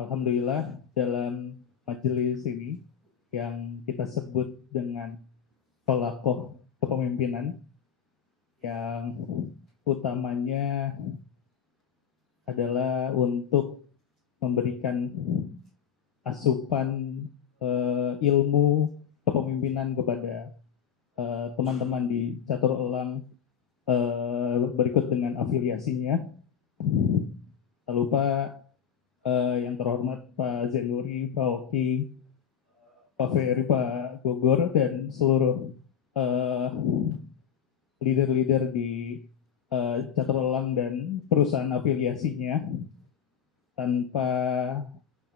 Alhamdulillah dalam majelis ini yang kita sebut dengan tolakoh kepemimpinan yang utamanya adalah untuk memberikan asupan ilmu kepemimpinan kepada teman-teman di catur elang berikut dengan afiliasinya. Tak lupa yang terhormat Pak Zenuri, Pak Oki, Pak Ferry, Pak Gogor, dan seluruh leader-leader di catur elang dan perusahaan afiliasinya. Tanpa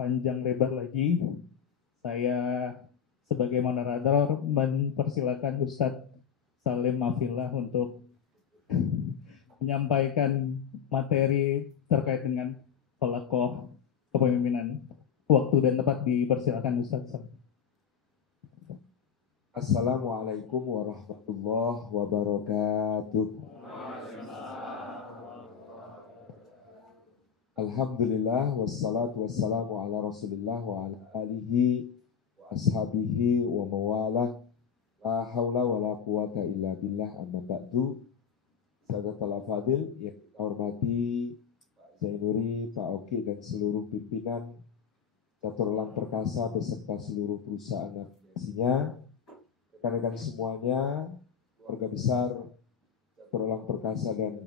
panjang lebar lagi, saya sebagai moderator mempersilakan Ustadz Salim Mafillah untuk menyampaikan materi terkait dengan tolakoh kepemimpinan. Waktu dan tempat dipersilakan Ustadz. Assalamualaikum warahmatullahi wabarakatuh. Alhamdulillah wassalatu wassalamu ala rasulillah wa ala alihi wa ashabihi wa mawalah. La hawla wa la quwata illa billah, amma ba'du. Sahabat Fadil yang kita hormati, Pak Zainuri, Pak Oki, dan seluruh pimpinan Catur Elang Perkasa beserta seluruh perusahaan afiliasinya, rekan-rekan semuanya, keluarga besar Catur Elang Perkasa dan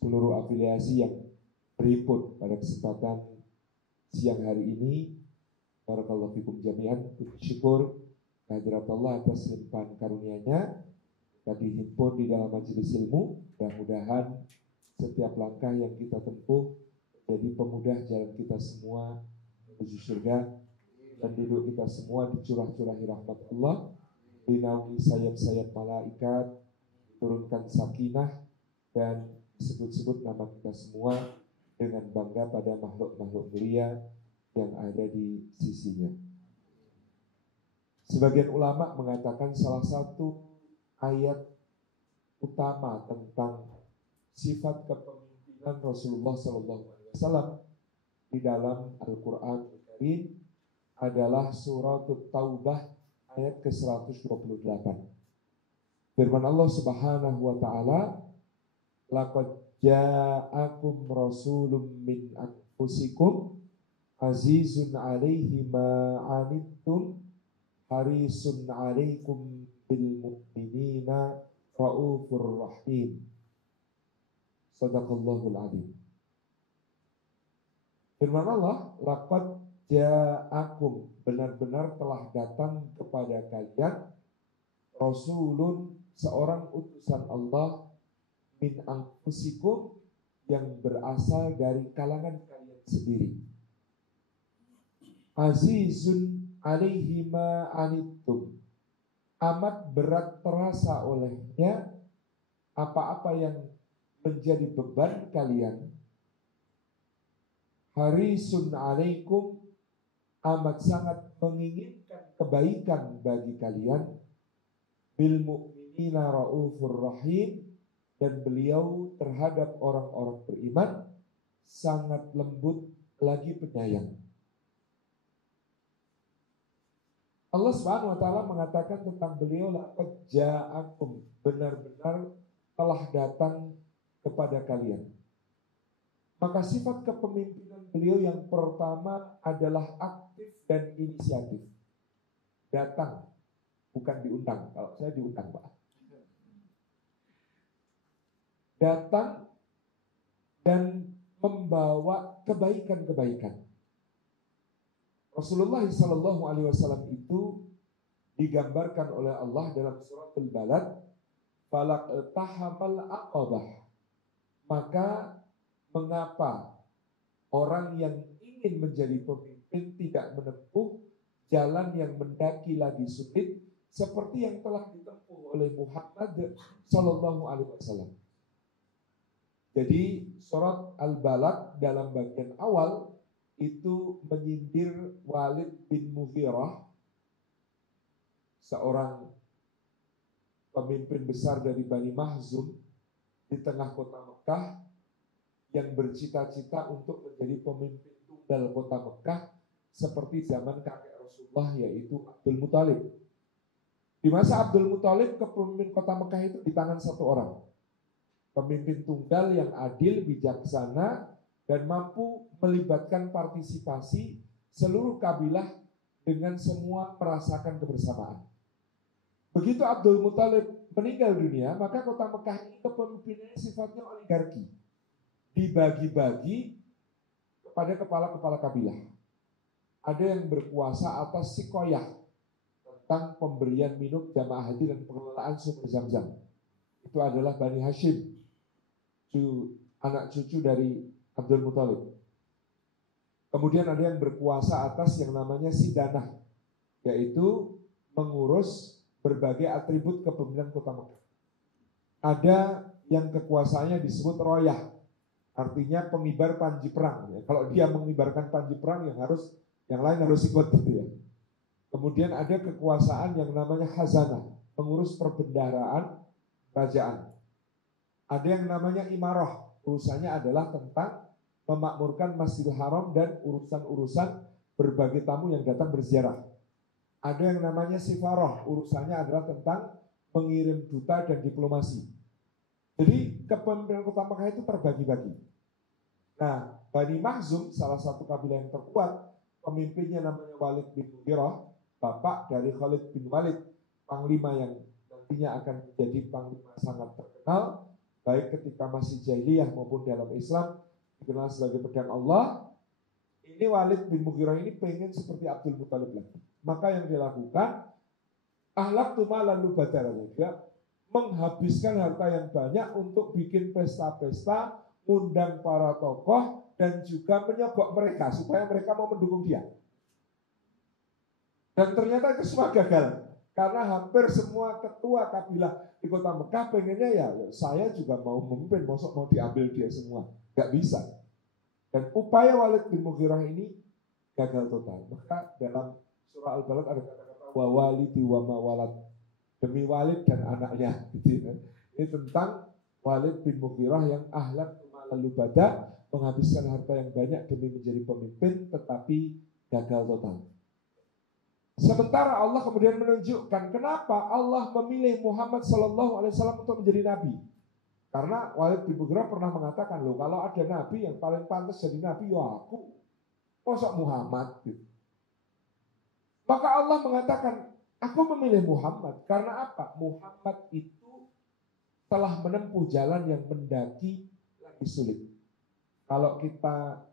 seluruh afiliasi yang berhimpun pada kesempatan siang hari ini. Barakallahu fikum jami'an. Syukur kehadirat Allah atas limpahan karunia-Nya tadi himpun di dalam majelis ilmu. Mudah-mudahan setiap langkah yang kita tempuh menjadi pemudah jalan kita semua menuju surga, dan duduk kita semua dicurah-curahi rahmat Allah, dinaungi sayap-sayap malaikat, diturunkan sakinah, dan disebut-sebut nama kita semua dengan bangga pada makhluk-makhluk mulia yang ada di sisinya. Sebagian ulama mengatakan salah satu ayat utama tentang sifat kepemimpinan Rasulullah SAW di dalam Al-Quran Karim adalah surat Taubah ayat ke-128. Firman Allah Subhanahu wa taala, laqad ja'akum rasulun min anfusikum azizun 'alaihi ma 'anittum harisun 'alaikum bil mu'minina raufur rahim. Shadaqallahul 'azim. Firman Allah, laqad ja'akum, benar-benar telah datang kepada kalian rasulun, seorang utusan Allah, min anfusikum, yang berasal dari kalangan kalian sendiri. Azizun alaihi ma anittum, amat berat terasa olehnya apa-apa yang menjadi beban kalian. Harisun alaikum, amat sangat menginginkan kebaikan bagi kalian. Bil mu'minina raufur rahim, dan beliau terhadap orang-orang beriman sangat lembut lagi penyayang. Allah Subhanahu wa taala mengatakan tentang beliau, laqad ja'akum, benar-benar telah datang kepada kalian. Maka sifat kepemimpinan beliau yang pertama adalah aktif dan inisiatif. Datang, bukan diundang. Kalau saya diundang, Pak. Datang dan membawa kebaikan-kebaikan. Rasulullah SAW itu digambarkan oleh Allah dalam surat Al-Balad, falaqtahamal aqabah. Maka mengapa orang yang ingin menjadi pemimpin tidak menempuh jalan yang mendaki lagi sulit seperti yang telah ditempuh oleh Muhammad SAW. Jadi surat Al-Balad dalam bagian awal itu menyindir Walid bin Mughirah, seorang pemimpin besar dari Bani Mahzum di tengah kota Mekah yang bercita-cita untuk menjadi pemimpin tunggal tunggal kota Mekah seperti zaman kakek Rasulullah yaitu Abdul Muthalib. Di masa Abdul Muthalib kepemimpinan kota Mekah itu di tangan satu orang. Pemimpin tunggal yang adil, bijaksana, dan mampu melibatkan partisipasi seluruh kabilah dengan semua merasakan kebersamaan. Begitu Abdul Muthalib meninggal dunia, maka kota Mekah ini kepemimpinannya sifatnya oligarki. Dibagi-bagi kepada kepala-kepala kabilah. Ada yang berkuasa atas sikoyah tentang pemberian minum jamaah haji dan pengelolaan sumber Zam-Zam. Itu adalah Bani Hashim, anak cucu dari Abdul Muthalib. Kemudian ada yang berkuasa atas yang namanya Sidanah, yaitu mengurus berbagai atribut kepemimpinan kota Mekah. Ada yang kekuasaannya disebut Royah, artinya pengibar panji perang. Ya. Kalau dia mengibarkan panji perang, yang lain harus ikut gitu ya. Kemudian ada kekuasaan yang namanya Khazanah, pengurus perbendaharaan kerajaan. Ada yang namanya Imarah, urusannya adalah tentang memakmurkan Masjidil Haram dan urusan-urusan berbagai tamu yang datang berziarah. Ada yang namanya Sifarah, urusannya adalah tentang mengirim duta dan diplomasi. Jadi kepemimpinan kota Mekah itu terbagi-bagi. Nah, Bani Makhzum, salah satu kabilah yang terkuat, pemimpinnya namanya Walid bin Mughirah, bapak dari Khalid bin Walid, panglima yang nantinya akan menjadi panglima sangat terkenal, baik ketika masih jahiliyah maupun dalam Islam, dikenal sebagai pedang Allah. Ini Walid bin Mughirah ini pengen seperti Abdul Muthalib lagi. Maka yang dilakukan, ahlak tuma lalu badalannya, dia menghabiskan harta yang banyak untuk bikin pesta-pesta, undang para tokoh, dan juga menyogok mereka supaya mereka mau mendukung dia. Dan ternyata itu semua gagal. Karena hampir semua ketua kabilah di kota Mekah pengennya ya saya juga mau memimpin, maksud mau diambil dia semua. Gak bisa. Dan upaya Walid bin Mughirah ini gagal total. Maka dalam surah Al-Balad ada kata-kata wa walidi wa ma walad, demi Walid dan anaknya. Ini tentang Walid bin Mughirah yang ahlak lalu bada, menghabiskan harta yang banyak demi menjadi pemimpin, tetapi gagal total. Sementara Allah kemudian menunjukkan kenapa Allah memilih Muhammad SAW untuk menjadi nabi. Karena Walid bin Mughirah pernah mengatakan, loh kalau ada nabi yang paling pantas jadi nabi, ya aku, kosok Muhammad. Gitu. Maka Allah mengatakan, aku memilih Muhammad. Karena apa? Muhammad itu telah menempuh jalan yang mendaki lagi sulit. Kalau kita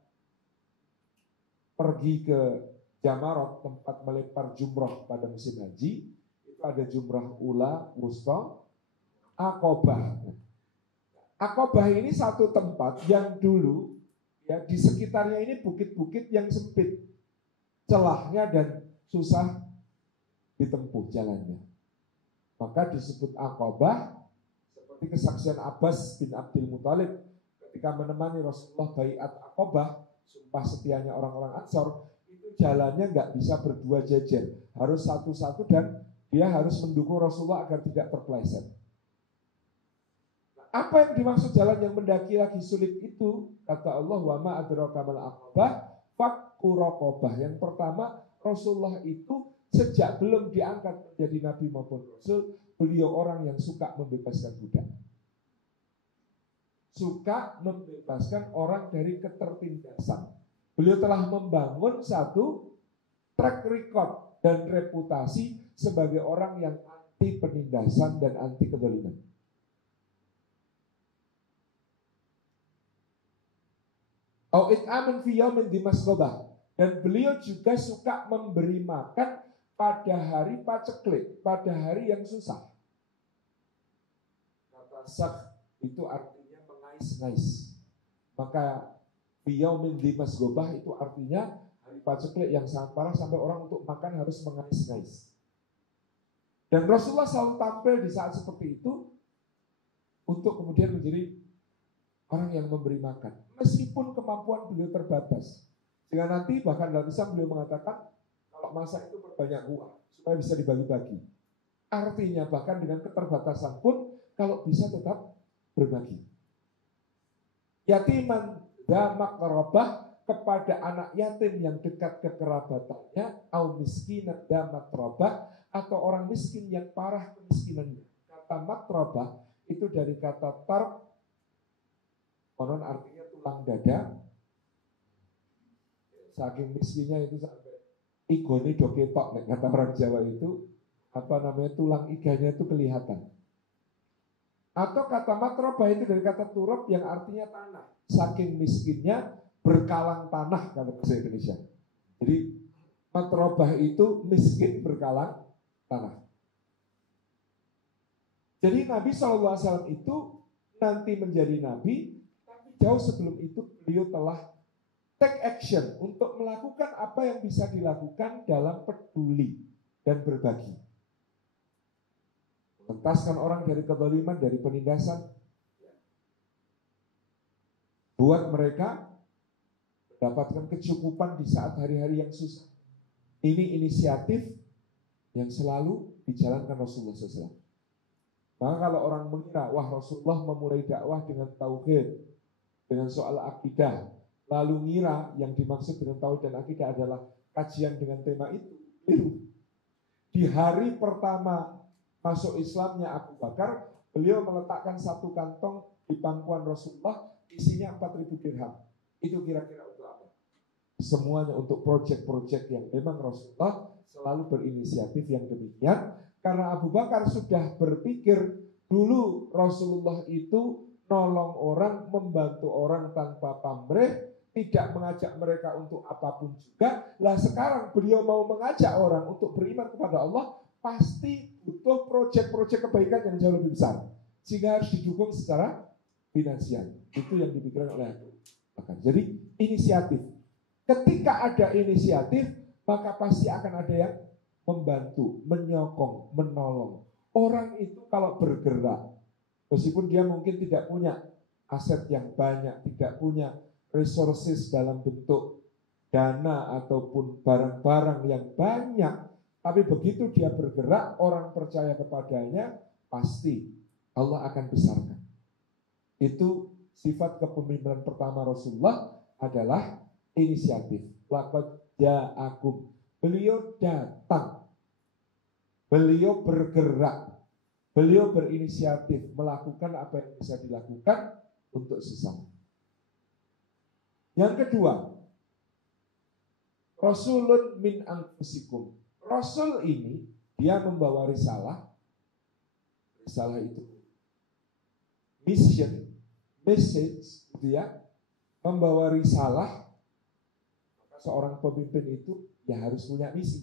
pergi ke Jamarot, tempat melempar jumrah pada musim haji, itu ada jumrah ula, wusta, Aqobah. Aqobah ini satu tempat yang dulu ya di sekitarnya ini bukit-bukit yang sempit, celahnya dan susah ditempuh jalannya. Maka disebut Aqobah, seperti kesaksian Abbas bin Abdul Muthalib ketika menemani Rasulullah baiat Aqobah, sumpah setianya orang-orang Ansor, itu jalannya nggak bisa berdua jejer, harus satu-satu dan dia harus mendukung Rasulullah agar tidak terpeleset. Apa yang dimaksud jalan yang mendaki lagi sulit itu? Kata Allah, wa ma adraka mal aqabah fakku raqabah. Yang pertama, Rasulullah itu sejak belum diangkat menjadi nabi maupun rasul, beliau orang yang suka membebaskan budak. Suka membebaskan orang dari ketertindasan. Beliau telah membangun satu track record dan reputasi sebagai orang yang anti penindasan dan anti kezaliman. Dan beliau juga suka memberi makan pada hari paceklik, pada hari yang susah. Kata sak itu artinya mengais-ngais. Maka fiyaumin di masgobah itu artinya hari paceklik yang sangat parah sampai orang untuk makan harus mengais-ngais. Dan Rasulullah selalu tampil di saat seperti itu untuk kemudian menjadi orang yang memberi makan. Meskipun kemampuan beliau terbatas. Sehingga nanti bahkan dalam Islam beliau mengatakan kalau masak itu berbanyak uang supaya bisa dibagi-bagi. Artinya bahkan dengan keterbatasan pun kalau bisa tetap berbagi. Yatiman da makrobah kepada anak yatim yang dekat kekerabatannya, au miskinan da matrabah, atau orang miskin yang parah kemiskinannya. Kata matrabah itu dari kata tarb, konon artinya tulang dada. Saking miskinnya itu sampai igone do ketok, kata orang Jawa itu tulang iganya itu kelihatan. Atau kata matrabah itu dari kata turab yang artinya tanah. Saking miskinnya berkalang tanah kalau bahasa Indonesia. Jadi matrabah itu miskin berkalang tanah. Jadi Nabi SAW itu nanti menjadi Nabi, tapi jauh sebelum itu beliau telah take action untuk melakukan apa yang bisa dilakukan dalam peduli dan berbagi. Mengentaskan orang dari kezaliman, dari penindasan. Buat mereka mendapatkan kecukupan di saat hari-hari yang susah. Ini inisiatif yang selalu dijalankan Rasulullah SAW. Maka kalau orang mengira, wah Rasulullah memulai dakwah dengan tauhid, dengan soal akidah, lalu ngira yang dimaksud dengan tauhid dan akidah adalah kajian dengan tema itu. Di hari pertama masuk Islamnya Abu Bakar, beliau meletakkan satu kantong di pangkuan Rasulullah, isinya 4.000 dirham. Itu kira-kira untuk apa? Semuanya untuk proyek-proyek yang memang Rasulullah selalu berinisiatif yang demikian. Karena Abu Bakar sudah berpikir dulu Rasulullah itu nolong orang, membantu orang tanpa pamrih, tidak mengajak mereka untuk apapun juga. Lah sekarang beliau mau mengajak orang untuk beriman kepada Allah, pasti butuh proyek-proyek kebaikan yang jauh lebih besar. Sehingga harus didukung secara finansial. Itu yang dipikirkan oleh Abu Bakar. Jadi inisiatif. Ketika ada inisiatif, maka pasti akan ada yang membantu, menyokong, menolong. Orang itu kalau bergerak, meskipun dia mungkin tidak punya aset yang banyak, tidak punya resources dalam bentuk dana ataupun barang-barang yang banyak, tapi begitu dia bergerak, orang percaya kepadanya, pasti Allah akan besarkan. Itu sifat kepemimpinan pertama Rasulullah adalah inisiatif. Laqad ja'akum. Beliau datang, beliau bergerak, beliau berinisiatif melakukan apa yang bisa dilakukan untuk sesama. Yang kedua, Rasulun min anfusikum. Rasul ini dia membawa risalah. Risalah itu mission, message, dia membawa risalah. Maka seorang pemimpin itu ya harus punya misi,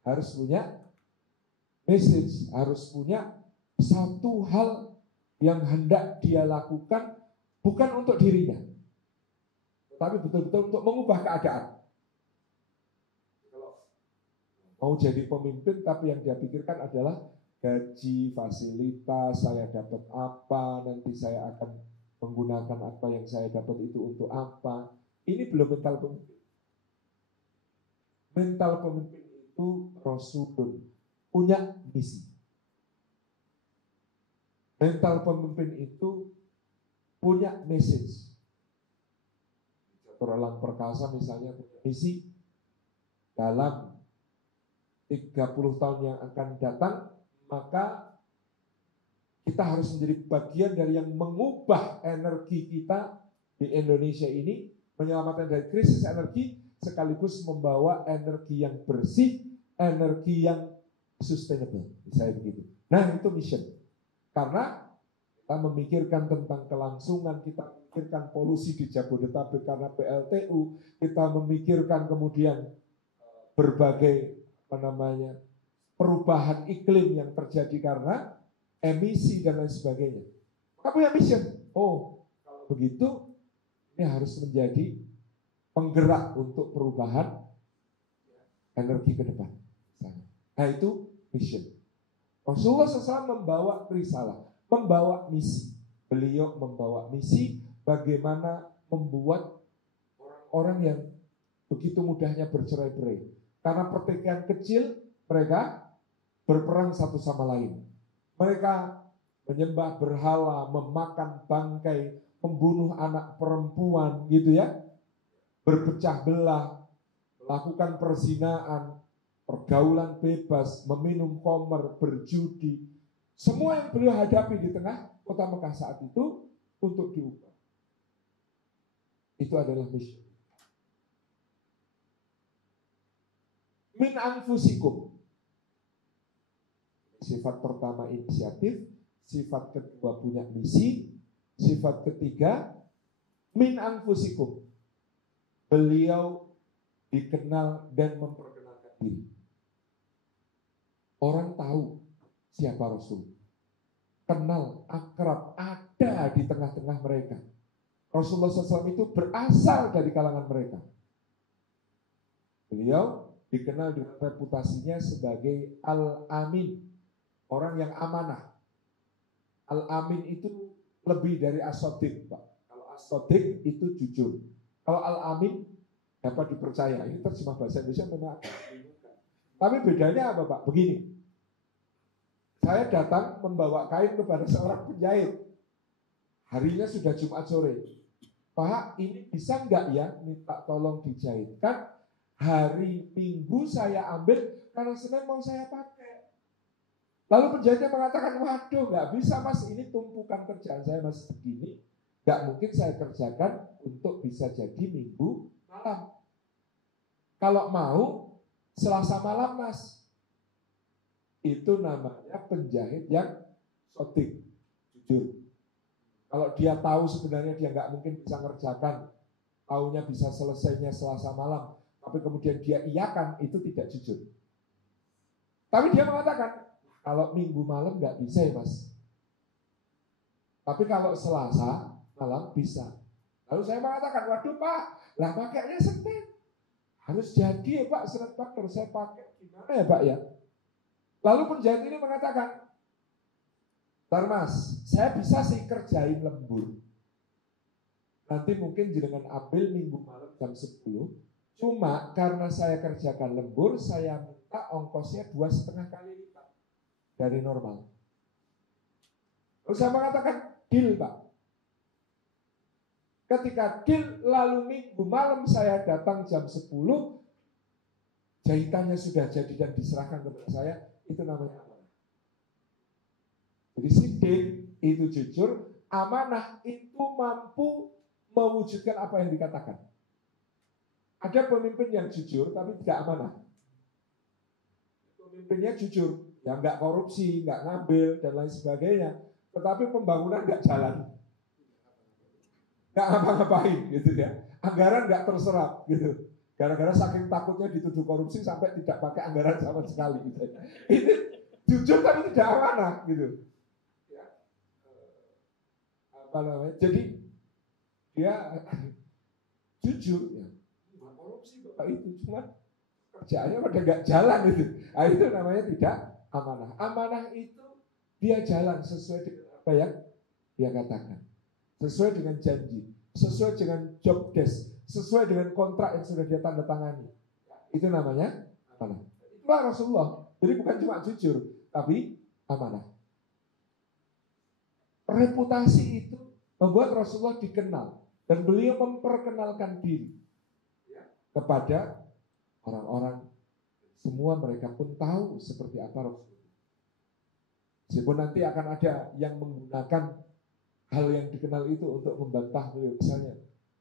harus punya message, harus punya satu hal yang hendak dia lakukan bukan untuk dirinya, tapi betul-betul untuk mengubah keadaan. Kalau mau jadi pemimpin tapi yang dia pikirkan adalah gaji, fasilitas, saya dapat apa, nanti saya akan menggunakan apa yang saya dapat itu untuk apa. Ini belum mental pemimpin. Mental pemimpin itu Rasulun, punya misi. Mental pemimpin itu punya message. Catur Elang Perkasa misalnya punya misi dalam 30 tahun yang akan datang, maka kita harus menjadi bagian dari yang mengubah energi kita di Indonesia ini, menyelamatkan dari krisis energi, sekaligus membawa energi yang bersih, energi yang sustainable, misalnya begitu. Nah itu mission. Karena kita memikirkan tentang kelangsungan, kita memikirkan polusi di Jabodetabek karena PLTU, kita memikirkan kemudian berbagai perubahan iklim yang terjadi karena emisi dan lain sebagainya. Maka punya mission. Oh, kalau begitu ini harus menjadi penggerak untuk perubahan energi ke depan. Nah itu mission. Rasulullah SAW membawa risalah, membawa misi. Beliau membawa misi bagaimana membuat orang-orang yang begitu mudahnya bercerai-berai. Karena pertikaian kecil, mereka berperang satu sama lain. Mereka menyembah berhala, memakan bangkai, membunuh anak perempuan, gitu ya. berpecah belah, melakukan perzinaan, pergaulan bebas, meminum khamr, berjudi. Semua yang beliau hadapi di tengah kota Mekah saat itu untuk diubah. Itu adalah misi. Min anfusikum. Sifat pertama inisiatif, sifat kedua punya misi, sifat ketiga min anfusikum. Beliau dikenal dan memperkenalkan diri. Orang tahu siapa Rasul. Kenal, akrab, ada di tengah-tengah mereka. Rasulullah SAW itu berasal dari kalangan mereka. Beliau dikenal dengan reputasinya sebagai Al-Amin, orang yang amanah. Al-Amin itu lebih dari As-Shadiq, Pak. Kalau As-Shadiq itu jujur. Kalau Al-Amin dapat dipercaya. Ini terjemah bahasa Indonesia memang agak membingungkan. Tapi bedanya apa, Pak? Begini. Saya datang membawa kain kepada seorang penjahit. Harinya sudah Jumat sore. Pak, ini bisa enggak ya minta tolong dijahitkan? Hari Minggu saya ambil karena Senin mau saya pakai. Lalu penjahitnya mengatakan, waduh nggak bisa mas, ini tumpukan kerjaan saya masih begini. Nggak mungkin saya kerjakan untuk bisa jadi Minggu malam. Kalau mau Selasa malam mas. Itu namanya penjahit yang shadiq, jujur. Kalau dia tahu sebenarnya dia nggak mungkin bisa ngerjakan, taunya bisa selesainya Selasa malam, tapi kemudian dia iyakan, itu tidak jujur. Tapi dia mengatakan, kalau Minggu malam nggak bisa ya mas. Tapi kalau Selasa malam bisa. Lalu saya mengatakan, waduh Pak, lah pakainya Senin. Harus jadi ya Pak, Senin Pak, terus saya pakai. Gimana ya Pak ya? Lalu penjahit ini mengatakan, Ntar mas, saya bisa sih kerjain lembur. Nanti mungkin jenengan ambil Minggu malam jam 10. Cuma karena saya kerjakan lembur, saya minta ongkosnya 2,5 kali lipat dari normal. Lalu saya mengatakan, deal Pak. Ketika deal, lalu Minggu malam saya datang jam 10, jahitannya sudah jadi dan diserahkan kepada saya, itu namanya amanah. Jadi sidik itu jujur, amanah itu mampu mewujudkan apa yang dikatakan. Ada pemimpin yang jujur tapi tidak amanah. Pemimpinnya jujur, ya nggak korupsi, nggak ngambil dan lain sebagainya, tetapi pembangunan nggak jalan, nggak apa-ngapain gitu ya, anggaran nggak terserap gitu. Gara-gara saking takutnya dituduh korupsi sampai tidak pakai anggaran sama sekali gitu. Ini jujur tapi tidak amanah gitu. Ya. Apa namanya? Jadi dia jujur ya. Korupsi Bapak itu cuma kerjaannya pada nggak jalan itu. Nah, itu namanya tidak amanah. Amanah itu dia jalan sesuai dengan apa yang dia katakan. Sesuai dengan janji, sesuai dengan job desk, sesuai dengan kontrak yang sudah dia tanda tangani. Itu namanya amanah. Itulah Rasulullah. Jadi bukan cuma jujur, tapi amanah. Reputasi itu membuat Rasulullah dikenal dan beliau memperkenalkan diri kepada orang-orang. Semua mereka pun tahu seperti apa Rasulullah. Meskipun nanti akan ada yang menggunakan hal yang dikenal itu untuk membantah beliau. Misalnya,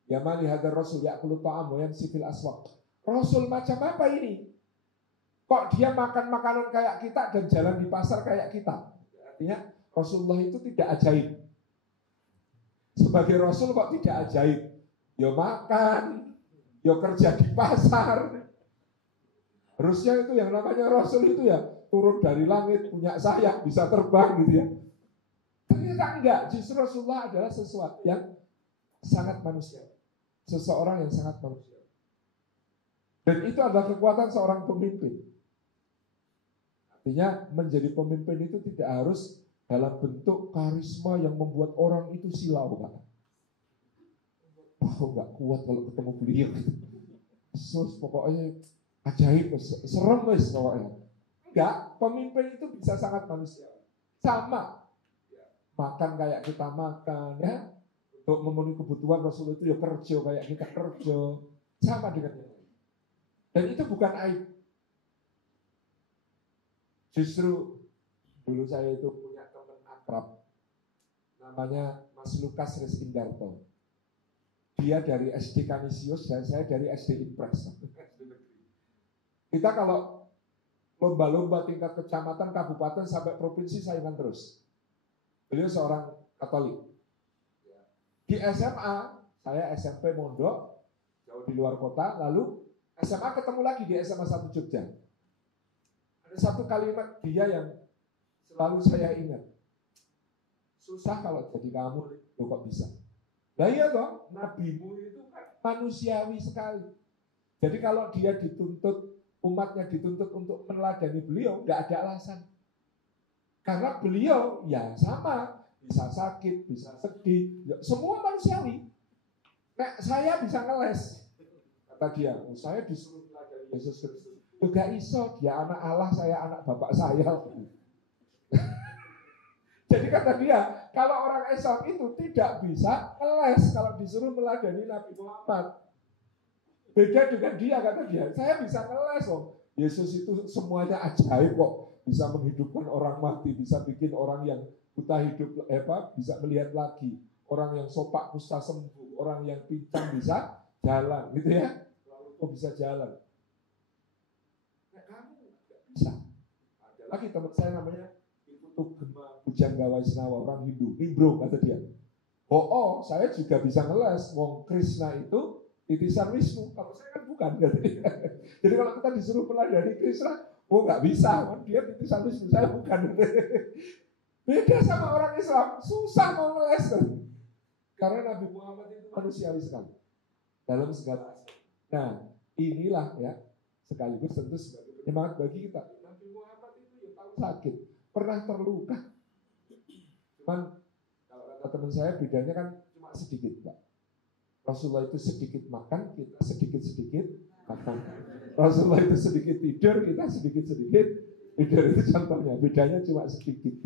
ya mali hadar Rasul ya'kulu ta'am wa yamsi fil aswaq. Rasul macam apa ini? Kok dia makan makanan kayak kita dan jalan di pasar kayak kita? Artinya Rasulullah itu tidak ajaib. Sebagai Rasul kok tidak ajaib? Ya makan, ya kerja di pasar. Harusnya itu yang namanya Rasul itu ya turun dari langit, punya sayap, bisa terbang gitu ya. Ternyata enggak, justru Rasulullah adalah sesuatu yang sangat manusia. Seseorang yang sangat manusia. Dan itu adalah kekuatan seorang pemimpin. Artinya menjadi pemimpin itu tidak harus dalam bentuk karisma yang membuat orang itu silau, Pak. Oh, enggak kuat kalau ketemu beliau. Sus, pokoknya ajaib, serem wes pokoknya. Enggak, pemimpin itu bisa sangat manusia. Sama. Makan kayak kita makan ya. Untuk memenuhi kebutuhan Rasul itu ya kerja kayak kita kerja. sama dengan yang lain. Dan itu bukan aib. Justru dulu saya itu punya teman akrab, namanya Mas Lukas Resindarto. Dia dari SD Kanisius dan saya dari SD Impres. Kita kalau lomba-lomba tingkat kecamatan, kabupaten, sampai provinsi saingan terus. Beliau seorang Katolik. Di SMA, saya SMP Mondok, jauh di luar kota, lalu SMA ketemu lagi di SMA 1 Jogja. Ada satu kalimat dia yang selalu saya ingat. Susah kalau jadi kamu, lo kok bisa? Nah iya toh, nabimu itu kan manusiawi sekali. Jadi kalau dia dituntut, umatnya dituntut untuk meneladani beliau, nggak ada alasan. Karena beliau ya sama, bisa sakit, bisa sedih, ya, semua manusiawi. Nah, saya bisa ngeles, kata dia. Saya disuruh meneladani Yesus Kristus. Juga iso, dia anak Allah, saya anak bapak saya. Jadi kata dia, kalau orang Islam itu tidak bisa ngeles kalau disuruh meladani Nabi Muhammad. Beda dengan dia, kata dia, saya bisa ngeles kok. Yesus itu semuanya ajaib kok. Bisa menghidupkan orang mati, bisa bikin orang yang buta hidup, bisa melihat lagi. Orang yang sopak kusta sembuh, orang yang pincang bisa jalan, gitu ya. Lalu kok bisa jalan? Nah, kamu nggak bisa. Ada lagi teman saya namanya Putu Gema Pujangga Waisnawa, orang Hindu, Nimbro kata dia. Oh, saya juga bisa ngeles. Wong Krishna itu titisan Wisnu. Kalau saya kan bukan. Jadi kalau kita disuruh meladani Krishna, oh nggak bisa. Dia titisan Wisnu, saya bukan. Beda sama orang Islam, susah mau ngeles. Karena Nabi Muhammad itu manusiawi sekali dalam segala aspek. Nah, inilah ya sekaligus tentu sebagai penyemangat bagi kita. Nabi Muhammad itu ya tahu sakit, pernah terluka. Cuman kalau kata teman saya bedanya kan cuma sedikit, Pak. Rasulullah itu sedikit makan, kita sedikit-sedikit makan. Rasulullah itu sedikit tidur, kita sedikit-sedikit tidur. Itu contohnya, bedanya cuma sedikit.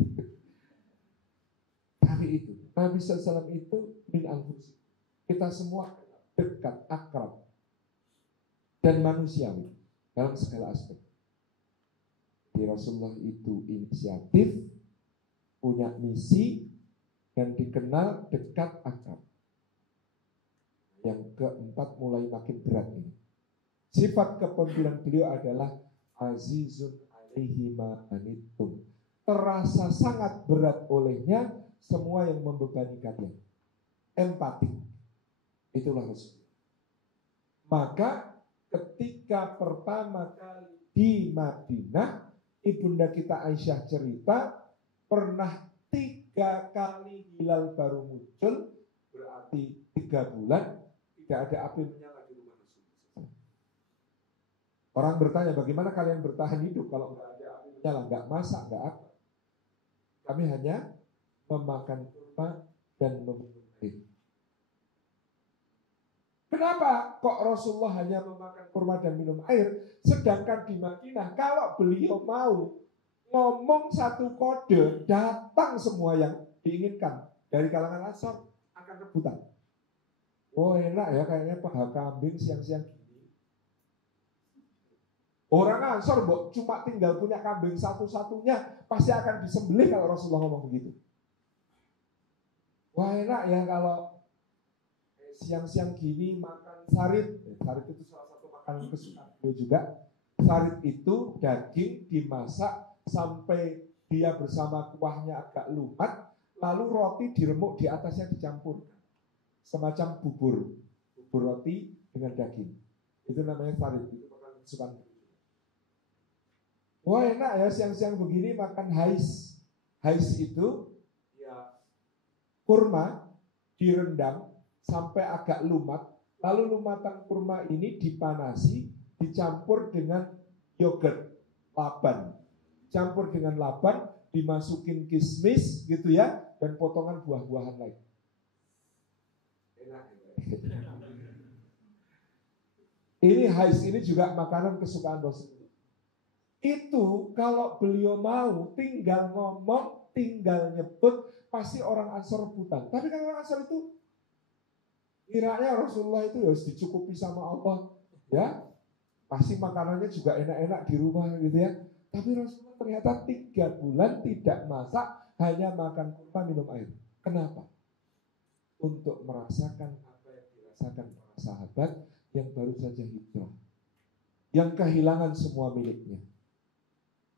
Tapi itu, Nabi SAW itu min anfusi. Kita semua dekat, akrab, dan manusiawi dalam segala aspek. Di Rasulullah itu inisiatif, punya misi, dan dikenal dekat akrab. Yang keempat mulai makin berat ini. Sifat kepemimpinan beliau adalah azizun alaihi ma anittum. Terasa sangat berat olehnya semua yang membebani kalian. Empati. Itulah Rasulullah. Maka ketika pertama kali di Madinah, ibunda kita Aisyah cerita, pernah 3 kali hilal baru muncul, berarti 3 bulan tidak ada api menyala di rumah Rasulullah. Orang bertanya, bagaimana kalian bertahan hidup kalau nggak ada api menyala, nggak masak, nggak apa? Kami hanya memakan kurma dan meminum air. Kenapa kok Rasulullah hanya memakan kurma dan minum air, sedangkan di Madinah kalau beliau mau ngomong satu kode, datang semua yang diinginkan dari kalangan Ansor akan rebutan. Oh enak ya kayaknya paha kambing siang-siang gini. Orang Ansor cuma tinggal punya kambing satu-satunya, pasti akan disembelih kalau Rasulullah ngomong begitu. Wah enak ya kalau siang-siang gini makan sarit. Sarit itu salah satu makanan kesukaan beliau juga. Sarit itu daging dimasak sampai dia bersama kuahnya agak lumat, lalu roti diremuk di atasnya dicampur. Semacam bubur roti dengan daging. Itu namanya sarit, itu makanan kesukaan beliau. Wah enak ya siang-siang begini makan hais. Hais itu ya kurma direndam sampai agak lumat, lalu lumatan kurma ini dipanasi, dicampur dengan yogurt laban, campur dengan laban, dimasukin kismis gitu ya, dan potongan buah-buahan lain. Enak. Ini hais ini juga makanan kesukaan Rasulullah. Itu kalau beliau mau tinggal ngomong, tinggal nyebut, pasti orang Ansor rebutan. Tapi kan orang Ansor itu Kiranya Rasulullah itu harus dicukupi sama Allah, ya. Pasti makanannya juga enak-enak di rumah gitu ya. Tapi Rasulullah ternyata 3 bulan tidak masak, hanya makan kurma minum air. Kenapa? Untuk merasakan apa yang dirasakan para sahabat yang baru saja hijrah, yang kehilangan semua miliknya.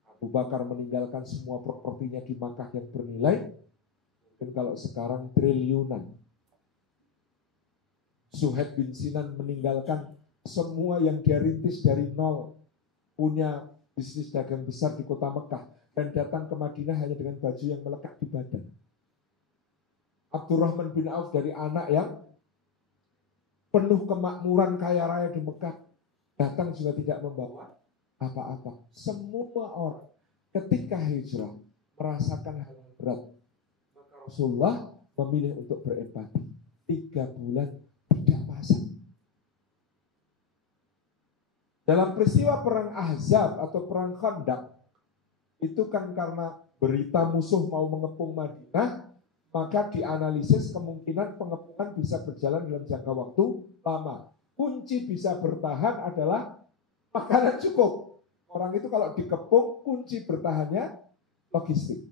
Abu Bakar meninggalkan semua propertinya di Makkah yang bernilai, mungkin kalau sekarang triliunan. Suhaib bin Sinan meninggalkan semua yang dia rintis dari nol, punya bisnis dagang besar di kota Mekah, dan datang ke Madinah hanya dengan baju yang melekat di badan. Abdurrahman bin Auf dari anak yang penuh kemakmuran kaya raya di Mekah, datang juga tidak membawa apa-apa. Semua orang ketika hijrah merasakan hal yang berat, maka Rasulullah memilih untuk berempati. 3 bulan tidak masak. Dalam peristiwa perang Ahzab atau perang Khandaq, itu kan karena berita musuh mau mengepung Madinah, maka dianalisis kemungkinan pengepungan bisa berjalan dalam jangka waktu lama. Kunci bisa bertahan adalah makanan cukup. Orang itu kalau dikepung, kunci bertahannya logistik.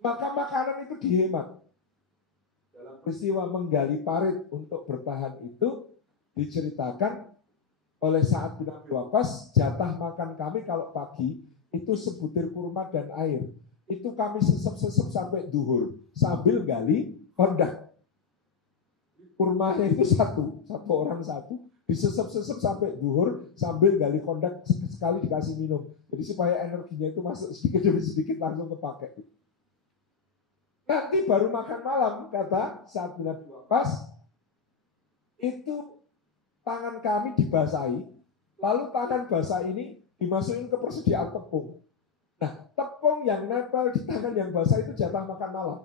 Maka makanan itu dihemat. Dalam peristiwa menggali parit untuk bertahan itu diceritakan oleh Sa'ad bin Abi Waqqas, jatah makan kami kalau pagi itu sebutir kurma dan air. Itu kami sesep-sesep sampai duhur sambil gali kondak. Kurmanya itu satu orang satu, disesep-sesep sampai duhur sambil gali kondak, sekali dikasih minum. Jadi supaya energinya itu masuk sedikit demi sedikit langsung kepake. Nanti baru makan malam, kata Sa'ad bin Abi Waqqas, itu tangan kami dibasahi, lalu tangan basah ini dimasukin ke persediaan tepung. Nah, tepung yang nempel di tangan yang basah itu jatah makan malam.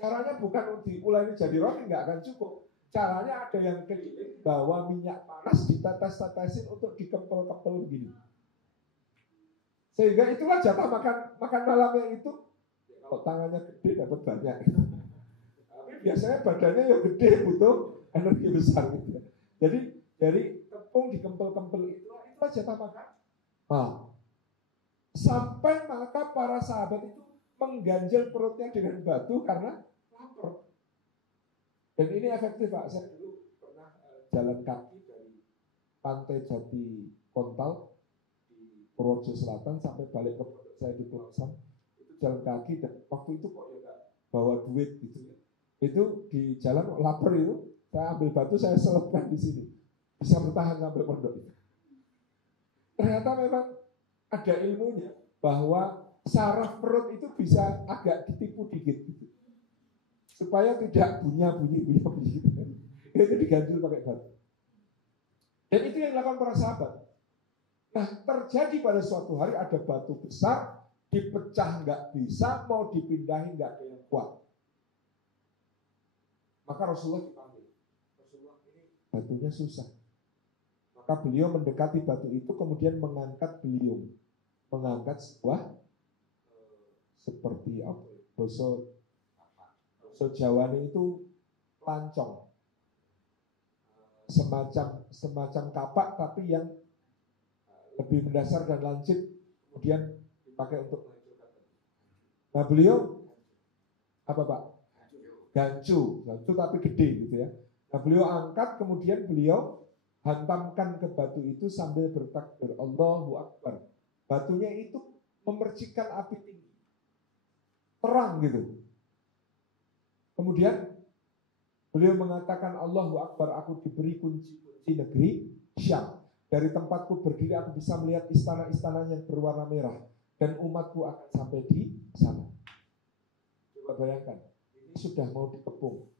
Caranya bukan diulangin jadi roti, nggak akan cukup. Caranya ada yang keliling bawa minyak panas ditetes-tetesin untuk dikempel-kempel begini. Sehingga itulah jatah makan malamnya itu. Kalau tangannya gede dapat banyak. Tapi biasanya badannya yang gede butuh energi besar gitu. Jadi dari tepung dikempel-kempel itulah jatah makan. Sampai maka para sahabat itu mengganjal perutnya dengan batu karena lapar. Dan ini efektif, Pak. Saya dulu pernah jalan kaki dari Pantai Jati Kontal di Purworejo Selatan sampai balik ke pondok saya di Pulau Sam. Itu jalan kaki dan waktu itu kok ya bawa duit gitu ya. Itu di jalan lapar itu, saya ambil batu, saya selipkan di sini. Bisa bertahan sampai pondok itu. Ternyata memang ada ilmunya bahwa saraf perut itu bisa agak ditipu dikit gitu. Supaya tidak bunyi. Itu diganjil pakai batu. Dan itu yang dilakukan para sahabat. Nah, terjadi pada suatu hari ada batu besar, dipecah nggak bisa, mau dipindahin nggak ada yang kuat. Maka Rasulullah dipanggil. Rasulullah ini batunya susah. Maka beliau mendekati batu itu, kemudian mengangkat beliung. Mengangkat sebuah seperti apa? Boso Jawa itu lancong, semacam kapak tapi yang lebih mendasar dan lancip, kemudian dipakai untuk menghancurkan. Nah beliau apa Pak? Gancu tapi gede gitu ya. Nah beliau angkat, kemudian beliau hantamkan ke batu itu sambil bertakbir, Allahu Akbar. Batunya itu memercikkan api tinggi, terang gitu. Kemudian beliau mengatakan, Allahu Akbar, aku diberi kunci-kunci negeri Syam. Dari tempatku berdiri aku bisa melihat istana-istananya yang berwarna merah. Dan umatku akan sampai di sana. Coba bayangkan, ini sudah mau dikepung.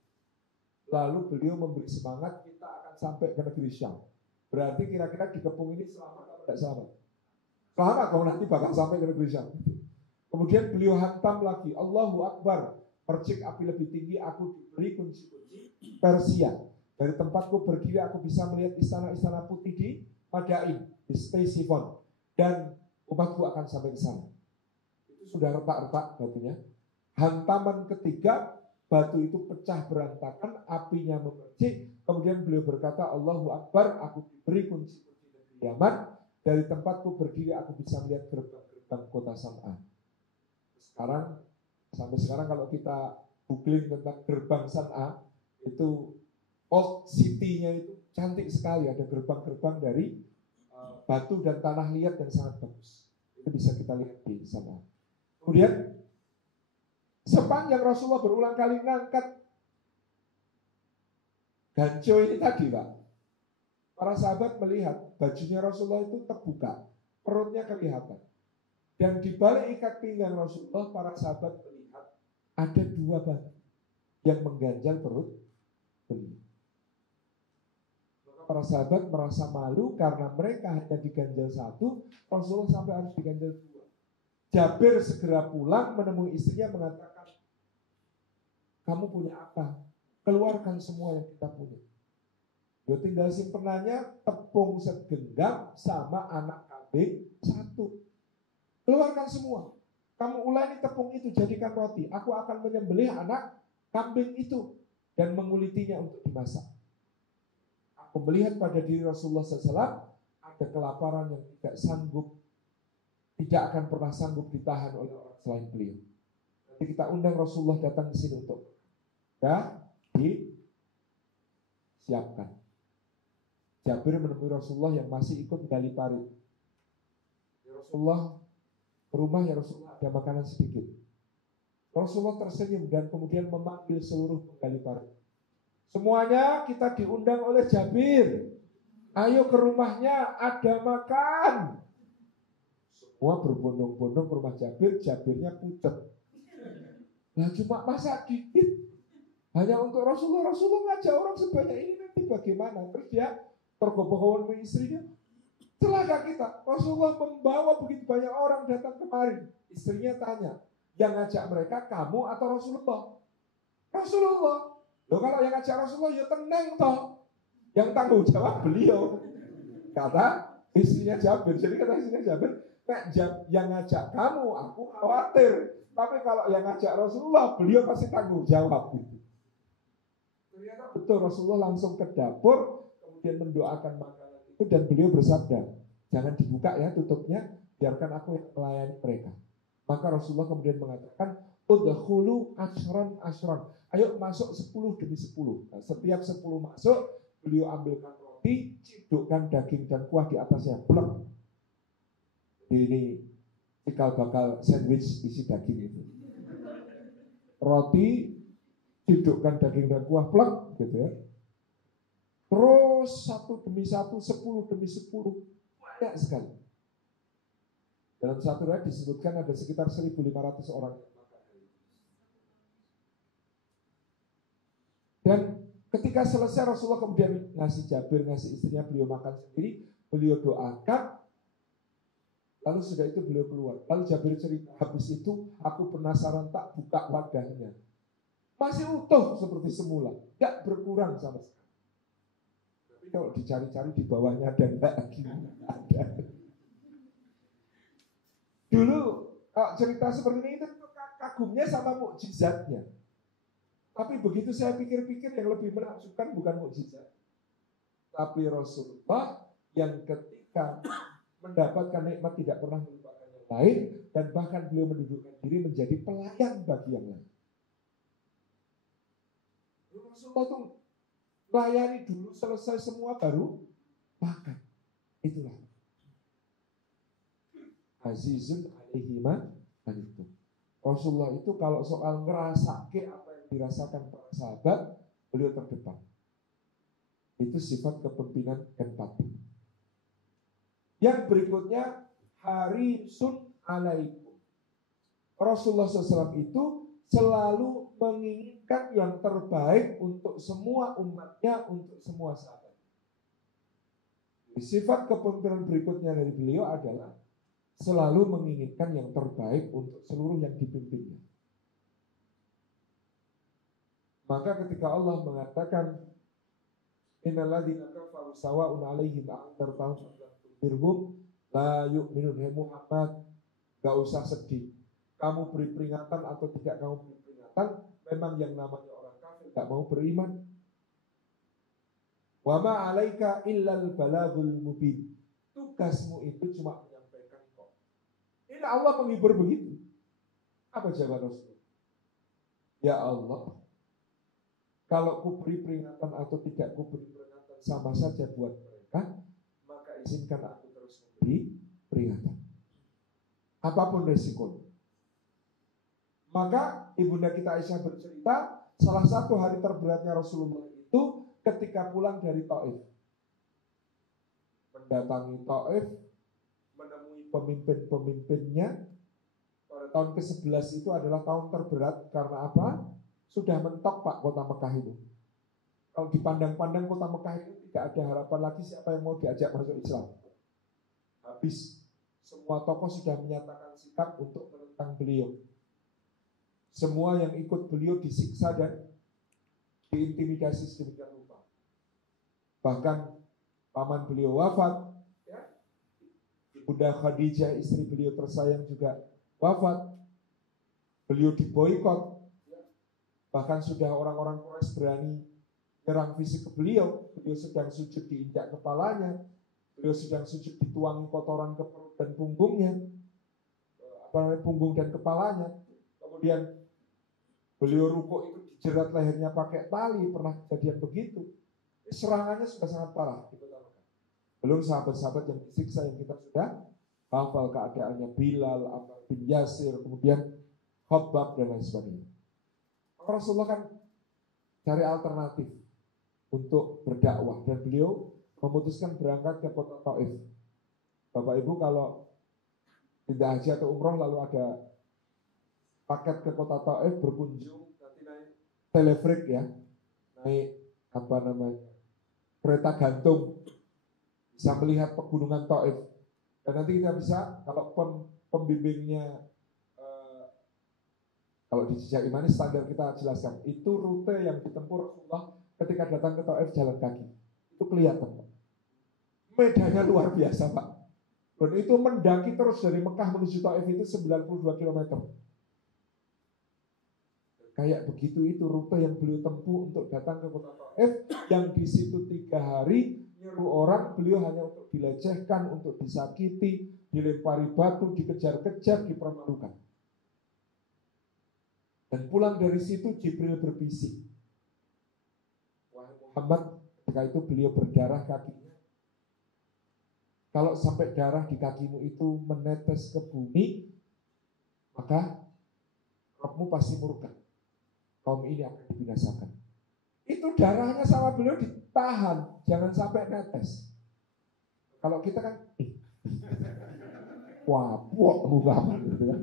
Lalu beliau memberi semangat, kita akan sampai ke negeri Syam. Berarti kira-kira dikepung ini selamat atau tidak selamat? Selamat, kalau nanti bakal sampai ke negeri Syam. Kemudian beliau hantam lagi, Allahu Akbar, percik api lebih tinggi, aku diberi kunci-kunci Persia. Dari tempatku berdiri aku bisa melihat istana-istana putih di Madain, di Ctesiphon, dan umatku akan sampai ke sana. Itu sudah retak-retak batunya. Hantaman ketiga, batu itu pecah berantakan, apinya memercik. Kemudian beliau berkata, Allahu Akbar, aku diberi kunci-kunci negeri Yaman. Dari tempatku berdiri aku bisa melihat gerbang-gerbang kota San'a. Sampai sekarang kalau kita googling tentang gerbang San'a, itu old city-nya itu cantik sekali. Ada gerbang-gerbang dari batu dan tanah liat yang sangat bagus. Itu bisa kita lihat di San'a. Kemudian sepanjang Rasulullah berulang kali ngangkat ganco ini tadi, Pak, para sahabat melihat bajunya Rasulullah itu terbuka, perutnya kelihatan. Dan di balik ikat pinggang Rasulullah, para sahabat melihat ada 2 batu yang mengganjal perut beliau. Maka para sahabat merasa malu karena mereka hanya diganjal 1, Rasulullah sampai harus diganjal 2. Jabir segera pulang menemui istrinya mengatakan, kamu punya apa? Keluarkan semua yang kita punya. Dia tinggal simpenannya tepung segenggam sama anak kambing 1. Keluarkan semua. Kamu uleni tepung itu jadikan roti. Aku akan menyembelih anak kambing itu dan mengulitinya untuk dimasak. Aku melihat pada diri Rasulullah SAW ada kelaparan yang tidak akan pernah sanggup ditahan oleh orang selain beliau. Nanti kita undang Rasulullah datang ke sini untuk disiapkan. Jabir menemui Rasulullah yang masih ikut menggali parit. Ya Rasulullah, ke rumah ya Rasulullah ada makanan sedikit. Rasulullah tersenyum dan kemudian memanggil seluruh penggali parit. Semuanya kita diundang oleh Jabir. Ayo ke rumahnya, ada makan. Semua berbondong-bondong ke rumah Jabir, Jabirnya pucet. Nah cuma masak dikit. Hanya untuk Rasulullah ngajak orang sebanyak ini nanti bagaimana? Terus dia tergopoh-gopoh dengan istrinya. Celaka kita, Rasulullah membawa begitu banyak orang datang kemari. Istrinya tanya, yang ngajak mereka kamu atau Rasulullah? Rasulullah. Loh kalau yang ngajak Rasulullah ya tenang toh. Yang tanggung jawab beliau. Kata istrinya Jabir. Jadi kata istrinya Jabir, yang ngajak kamu aku khawatir. Tapi kalau yang ngajak Rasulullah, beliau pasti tanggung jawab. Ternyata betul, Rasulullah langsung ke dapur, kemudian mendoakan makanan itu dan beliau bersabda, jangan dibuka ya tutupnya, biarkan aku yang melayani mereka. Maka Rasulullah kemudian mengatakan, udkhulu ashran. Ayo masuk 10 demi 10. Nah, setiap 10 masuk, beliau ambilkan roti, cidukkan daging dan kuah di atasnya, blek. Ini cikal bakal sandwich isi daging itu. Roti, cidukkan daging dan kuah, plek, gitu ya. Terus 1 demi 1, 10 demi 10, banyak sekali. Dalam satu riwayat disebutkan ada sekitar 1.500 orang yang makan. Dan ketika selesai Rasulullah kemudian ngasih Jabir, ngasih istrinya, beliau makan sendiri, beliau doakan, lalu sudah itu beliau keluar. Lalu Jabir cerita, habis itu aku penasaran tak buka wadahnya. Masih utuh seperti semula, gak berkurang sama sekali. Tapi kalau dicari-cari di bawahnya ada lagi, ada. Dulu cerita seperti ini itu kagumnya sama mukjizatnya. Tapi begitu saya pikir-pikir yang lebih menakjubkan bukan mukjizat, tapi Rasulullah yang ketika mendapatkan nikmat tidak pernah melupakan yang lain dan bahkan beliau mendudukkan diri menjadi pelayan bagi yang lain. Rasulullah itu melayani dulu, selesai semua baru makan. Itulah azizun alaihi ma anittum. Rasulullah itu kalau soal ngerasake apa yang dirasakan para sahabat, beliau terdepan. Itu sifat kepemimpinan empati. Yang berikutnya, harisun alaikum. Rasulullah SAW itu selalu menginginkan yang terbaik untuk semua umatnya, untuk semua sahabat. Sifat kepemimpinan berikutnya dari beliau adalah selalu menginginkan yang terbaik untuk seluruh yang dipimpinnya. Maka ketika Allah mengatakan innalladzina kafaru sawa'un 'alaihim a'anzartahum am lam tunzirhum la yu'minun. Hai Muhammad, gak usah sedih. Kamu beri peringatan atau tidak kamu beri peringatan, memang yang namanya orang kafir nggak mau beriman. Wa ma 'alaika illal balagul mubin. Tugasmu itu cuma menyampaikan kok. Ini Allah menghibur begitu. Apa jawaban Rasul? Ya Allah, kalau ku beri peringatan atau tidak ku beri peringatan sama saja buat mereka, maka izinkan aku terus memberi peringatan. Apapun resikonya. Maka ibunda kita Aisyah bercerita, salah satu hari terberatnya Rasulullah itu ketika pulang dari Taif. Mendatangi Taif, menemui pemimpin-pemimpinnya. Pada tahun ke-11 itu adalah tahun terberat karena apa? Sudah mentok Pak kota Mekah itu. Kalau dipandang-pandang kota Mekah itu tidak ada harapan lagi siapa yang mau diajak masuk Islam. Habis. Semua tokoh sudah menyatakan sikap untuk menentang beliau. Semua yang ikut beliau disiksa dan diintimidasi sedemikian rupa. Bahkan paman beliau wafat, ya. Ibunda Khadijah istri beliau tersayang juga wafat. Beliau diboikot. Ya. Bahkan sudah orang-orang Quraisy berani nyerang fisik ke beliau. Beliau sedang sujud diinjak kepalanya. Beliau sedang sujud dituangi kotoran ke perut dan punggungnya. Punggung dan kepalanya. Kemudian beliau rukuk itu dijerat lehernya pakai tali, pernah kejadian begitu. Serangannya sudah sangat parah. Belum sahabat-sahabat yang disiksa yang kita sudah hafal keadaannya, Bilal, Ammar bin Yasir, kemudian Khabbab dan lain sebagainya. Rasulullah kan cari alternatif untuk berdakwah dan beliau memutuskan berangkat ke kota Taif. Bapak Ibu kalau tidak haji atau umroh lalu ada paket ke kota Taif berkunjung, nanti naik telefrik ya, naik kereta gantung, bisa melihat pegunungan Taif. Dan nanti kita bisa, kalau pembimbingnya, kalau di Jejak Imani standar kita jelaskan, itu rute yang ditempuh Rasulullah ketika datang ke Taif jalan kaki. Itu kelihatan Pak. Medannya luar biasa Pak. Dan itu mendaki terus dari Mekah menuju Taif itu 92 km. Kayak begitu itu rute yang beliau tempuh untuk datang ke kota Taif, yang di situ 3 hari nyuruh orang, beliau hanya untuk dilecehkan, untuk disakiti, dilempari batu, dikejar-kejar, dipermalukan. Dan pulang dari situ Jibril berbisik, wahai Muhammad, ketika itu beliau berdarah kakinya. Kalau sampai darah di kakimu itu menetes ke bumi, maka Rabbmu pasti murka. Kaum ini akan dibinasakan. Itu darahnya sama beliau ditahan, jangan sampai netes. Kalau kita kan, wapok muka gitu kan.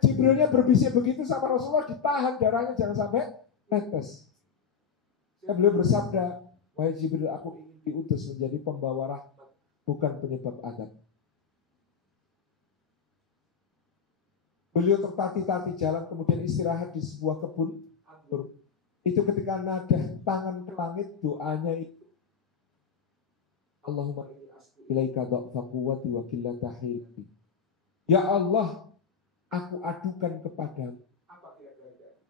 Jibrilnya berbisik begitu sama Rasulullah, ditahan darahnya jangan sampai netes. Beliau bersabda, wahai Jibril, aku ingin diutus menjadi pembawa rahmat, bukan penyebab adab. Beliau tertati-tati jalan, kemudian istirahat di sebuah kebun anggur. Itu ketika nada tangan ke langit, doanya itu, Allahumma inni as'aluka ilaika dha'fa quwwati wa qillata hilati. Ya Allah, aku adukan kepadamu. Apa kira-kira?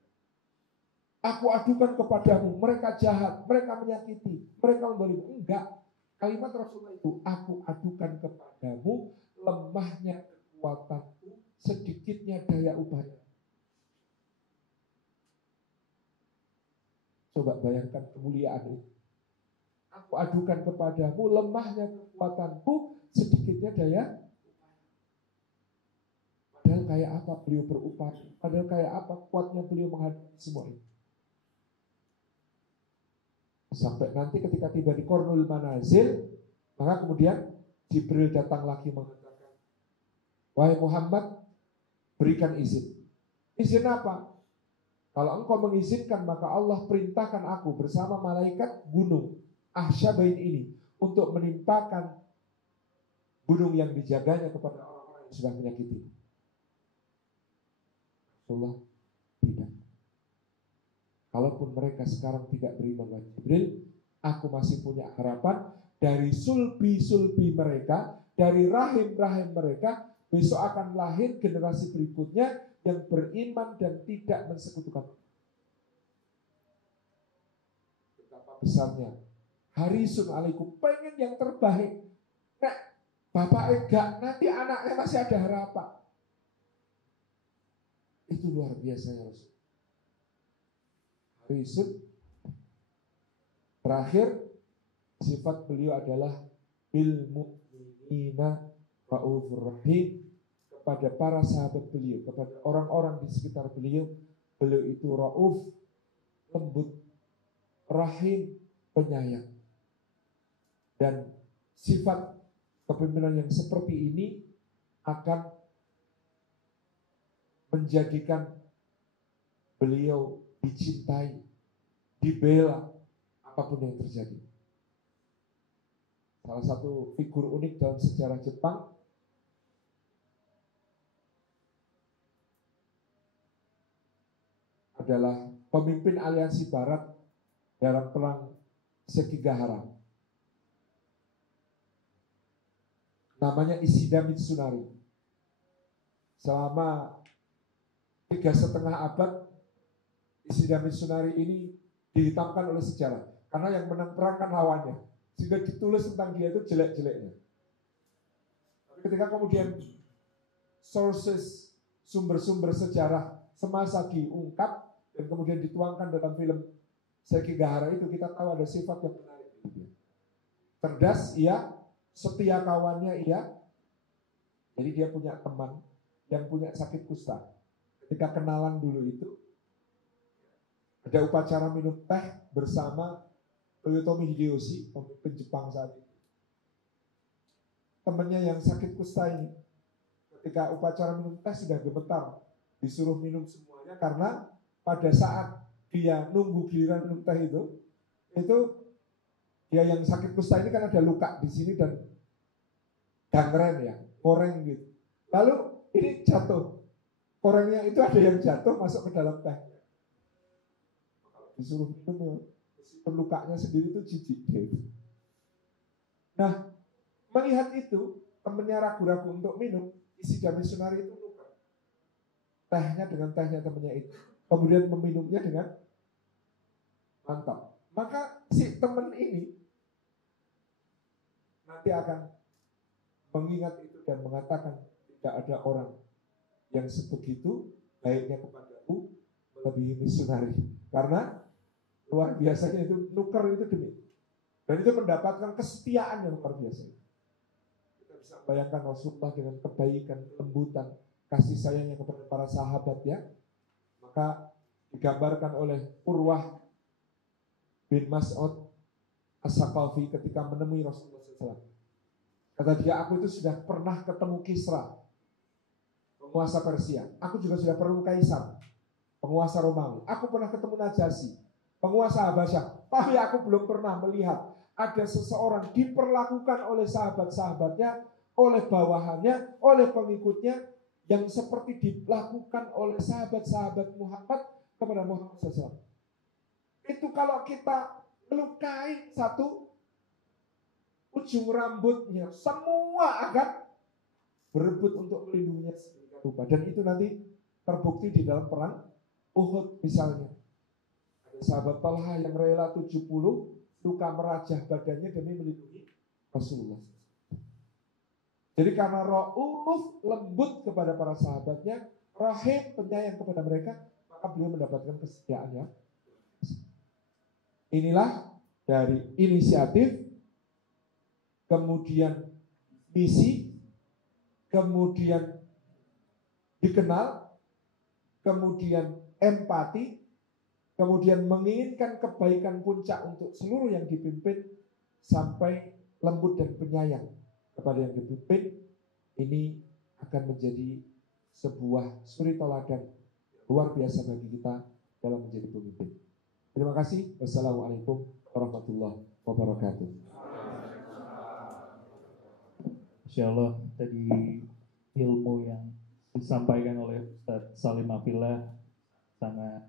Aku adukan kepadamu, mereka jahat, mereka menyakiti, mereka mendolimi. Enggak. Kalimat Rasulullah itu, aku adukan kepadamu lemahnya kekuatanku, sedikitnya daya upaya. Coba bayangkan kemuliaan itu. Aku adukan kepadamu lemahnya kekuatanku, sedikitnya daya upaya. Padahal kayak apa beliau berupaya, padahal kayak apa kuatnya beliau menghadapi semua ini. Sampai nanti ketika tiba di Qarnul Manazil, maka kemudian Jibril datang lagi mengatakan, wahai Muhammad, berikan izin. Izin apa? Kalau engkau mengizinkan, maka Allah perintahkan aku bersama malaikat gunung Ahsyabain ini untuk menimpakan gunung yang dijaganya kepada orang-orang yang sudah menyakiti. Rasulullah tidak. Kalaupun mereka sekarang tidak beriman wahai Jibril, aku masih punya harapan dari sulbi-sulbi mereka, dari rahim-rahim mereka, besok akan lahir generasi berikutnya yang beriman dan tidak mensekutukan. besarnya. Harisun alaikum, pengen yang terbaik. Nek bapak enggak, nanti anaknya masih ada harapan. Itu luar biasa ya Rasul. Harisun. Terakhir, sifat beliau adalah bil mu'minina raufur rahim. Kepada para sahabat beliau, kepada orang-orang di sekitar beliau itu rauf, lembut, rahim, penyayang. Dan sifat kepemimpinan yang seperti ini akan menjadikan beliau dicintai, dibela, apapun yang terjadi. Salah satu figur unik dalam sejarah Jepang adalah pemimpin aliansi barat dalam perang Sekigahara. Namanya Ishida Mitsunari. Selama 3,5 abad, Ishida Mitsunari ini dihitamkan oleh sejarah. Karena yang menang perang kan lawannya. Sehingga ditulis tentang dia itu jelek-jeleknya. Tapi ketika kemudian sources, sumber-sumber sejarah semasa diungkap, dan kemudian dituangkan dalam film Sekigahara itu, kita tahu ada sifat yang menarik. Cerdas, iya. Setia kawannya, iya. Jadi dia punya teman yang punya sakit kusta. Ketika kenalan dulu itu, ada upacara minum teh bersama Toyotomi Hideyoshi, pemimpin Jepang saat itu. Temannya yang sakit kusta ini, ketika upacara minum teh sudah gemetar, disuruh minum semuanya karena pada saat dia nunggu giliran minum teh itu dia yang sakit kusta ini kan ada luka di sini dan gangren ya, koreng gitu. Lalu ini jatuh, korengnya itu ada yang jatuh masuk ke dalam teh. Disuruh minum, lukanya sendiri itu jijik gitu. Nah, melihat itu, temennya ragu-ragu untuk minum, Ishida Mitsunari itu luka. Tehnya dengan tehnya temennya itu. Kemudian meminumnya dengan mantap. Maka si teman ini nanti akan mengingat itu dan mengatakan tidak ada orang yang sebegitu baiknya kepadaku melebihi Mitsunari. Karena luar biasanya itu nuker itu demi. Dan itu mendapatkan kesetiaan yang luar biasa. Kita bisa bayangkan Rasulullah dengan kebaikan, kelembutan, kasih sayangnya kepada para sahabat ya. Maka digambarkan oleh Urwah bin Mas'ud As-Saqafi ketika menemui Rasulullah SAW. Kata dia, aku itu sudah pernah ketemu Kisra, penguasa Persia. Aku juga sudah pernah Kaisar, penguasa Romawi. Aku pernah ketemu Najasyi, penguasa Habasyah. Tapi aku belum pernah melihat ada seseorang diperlakukan oleh sahabat-sahabatnya, oleh bawahannya, oleh pengikutnya, yang seperti dilakukan oleh sahabat-sahabat Muhammad kepada Muhammad SAW. Itu kalau kita melukai satu ujung rambutnya, semua akan berebut untuk melindunginya sedemikian rupa. Dan itu nanti terbukti di dalam perang Uhud misalnya. Ada sahabat Talha yang rela 70 luka merajah badannya demi melindungi Rasulullah. Jadi karena Rauf lembut kepada para sahabatnya, rahim penyayang kepada mereka, maka beliau mendapatkan kesetiaannya. Inilah dari inisiatif, kemudian misi, kemudian dikenal, kemudian empati, kemudian menginginkan kebaikan puncak untuk seluruh yang dipimpin, sampai lembut dan penyayang kepada yang dipimpin. Ini akan menjadi sebuah suri teladan luar biasa bagi kita dalam menjadi pemimpin. Terima kasih. Wassalamualaikum warahmatullahi wabarakatuh. Insyaallah tadi ilmu yang disampaikan oleh Ustaz Salim Afillah sangat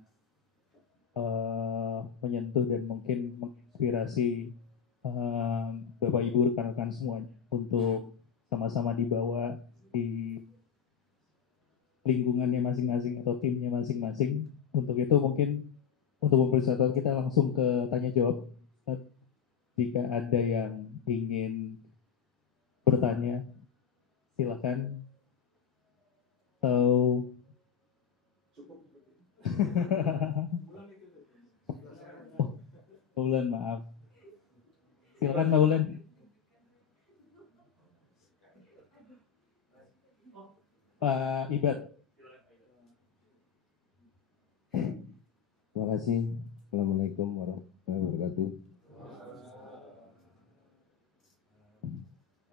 menyentuh dan mungkin menginspirasi Bapak Ibu rekan-rekan semuanya untuk sama-sama dibawa di lingkungannya masing-masing atau timnya masing-masing. Untuk itu mungkin untuk mempersiapkan kita langsung ke tanya jawab. Jika ada yang ingin bertanya, silakan. Atau Ulan, maaf. Silakan Mbak Ulan. Pak Ibad. Terima kasih. Assalamualaikum warahmatullahi wabarakatuh.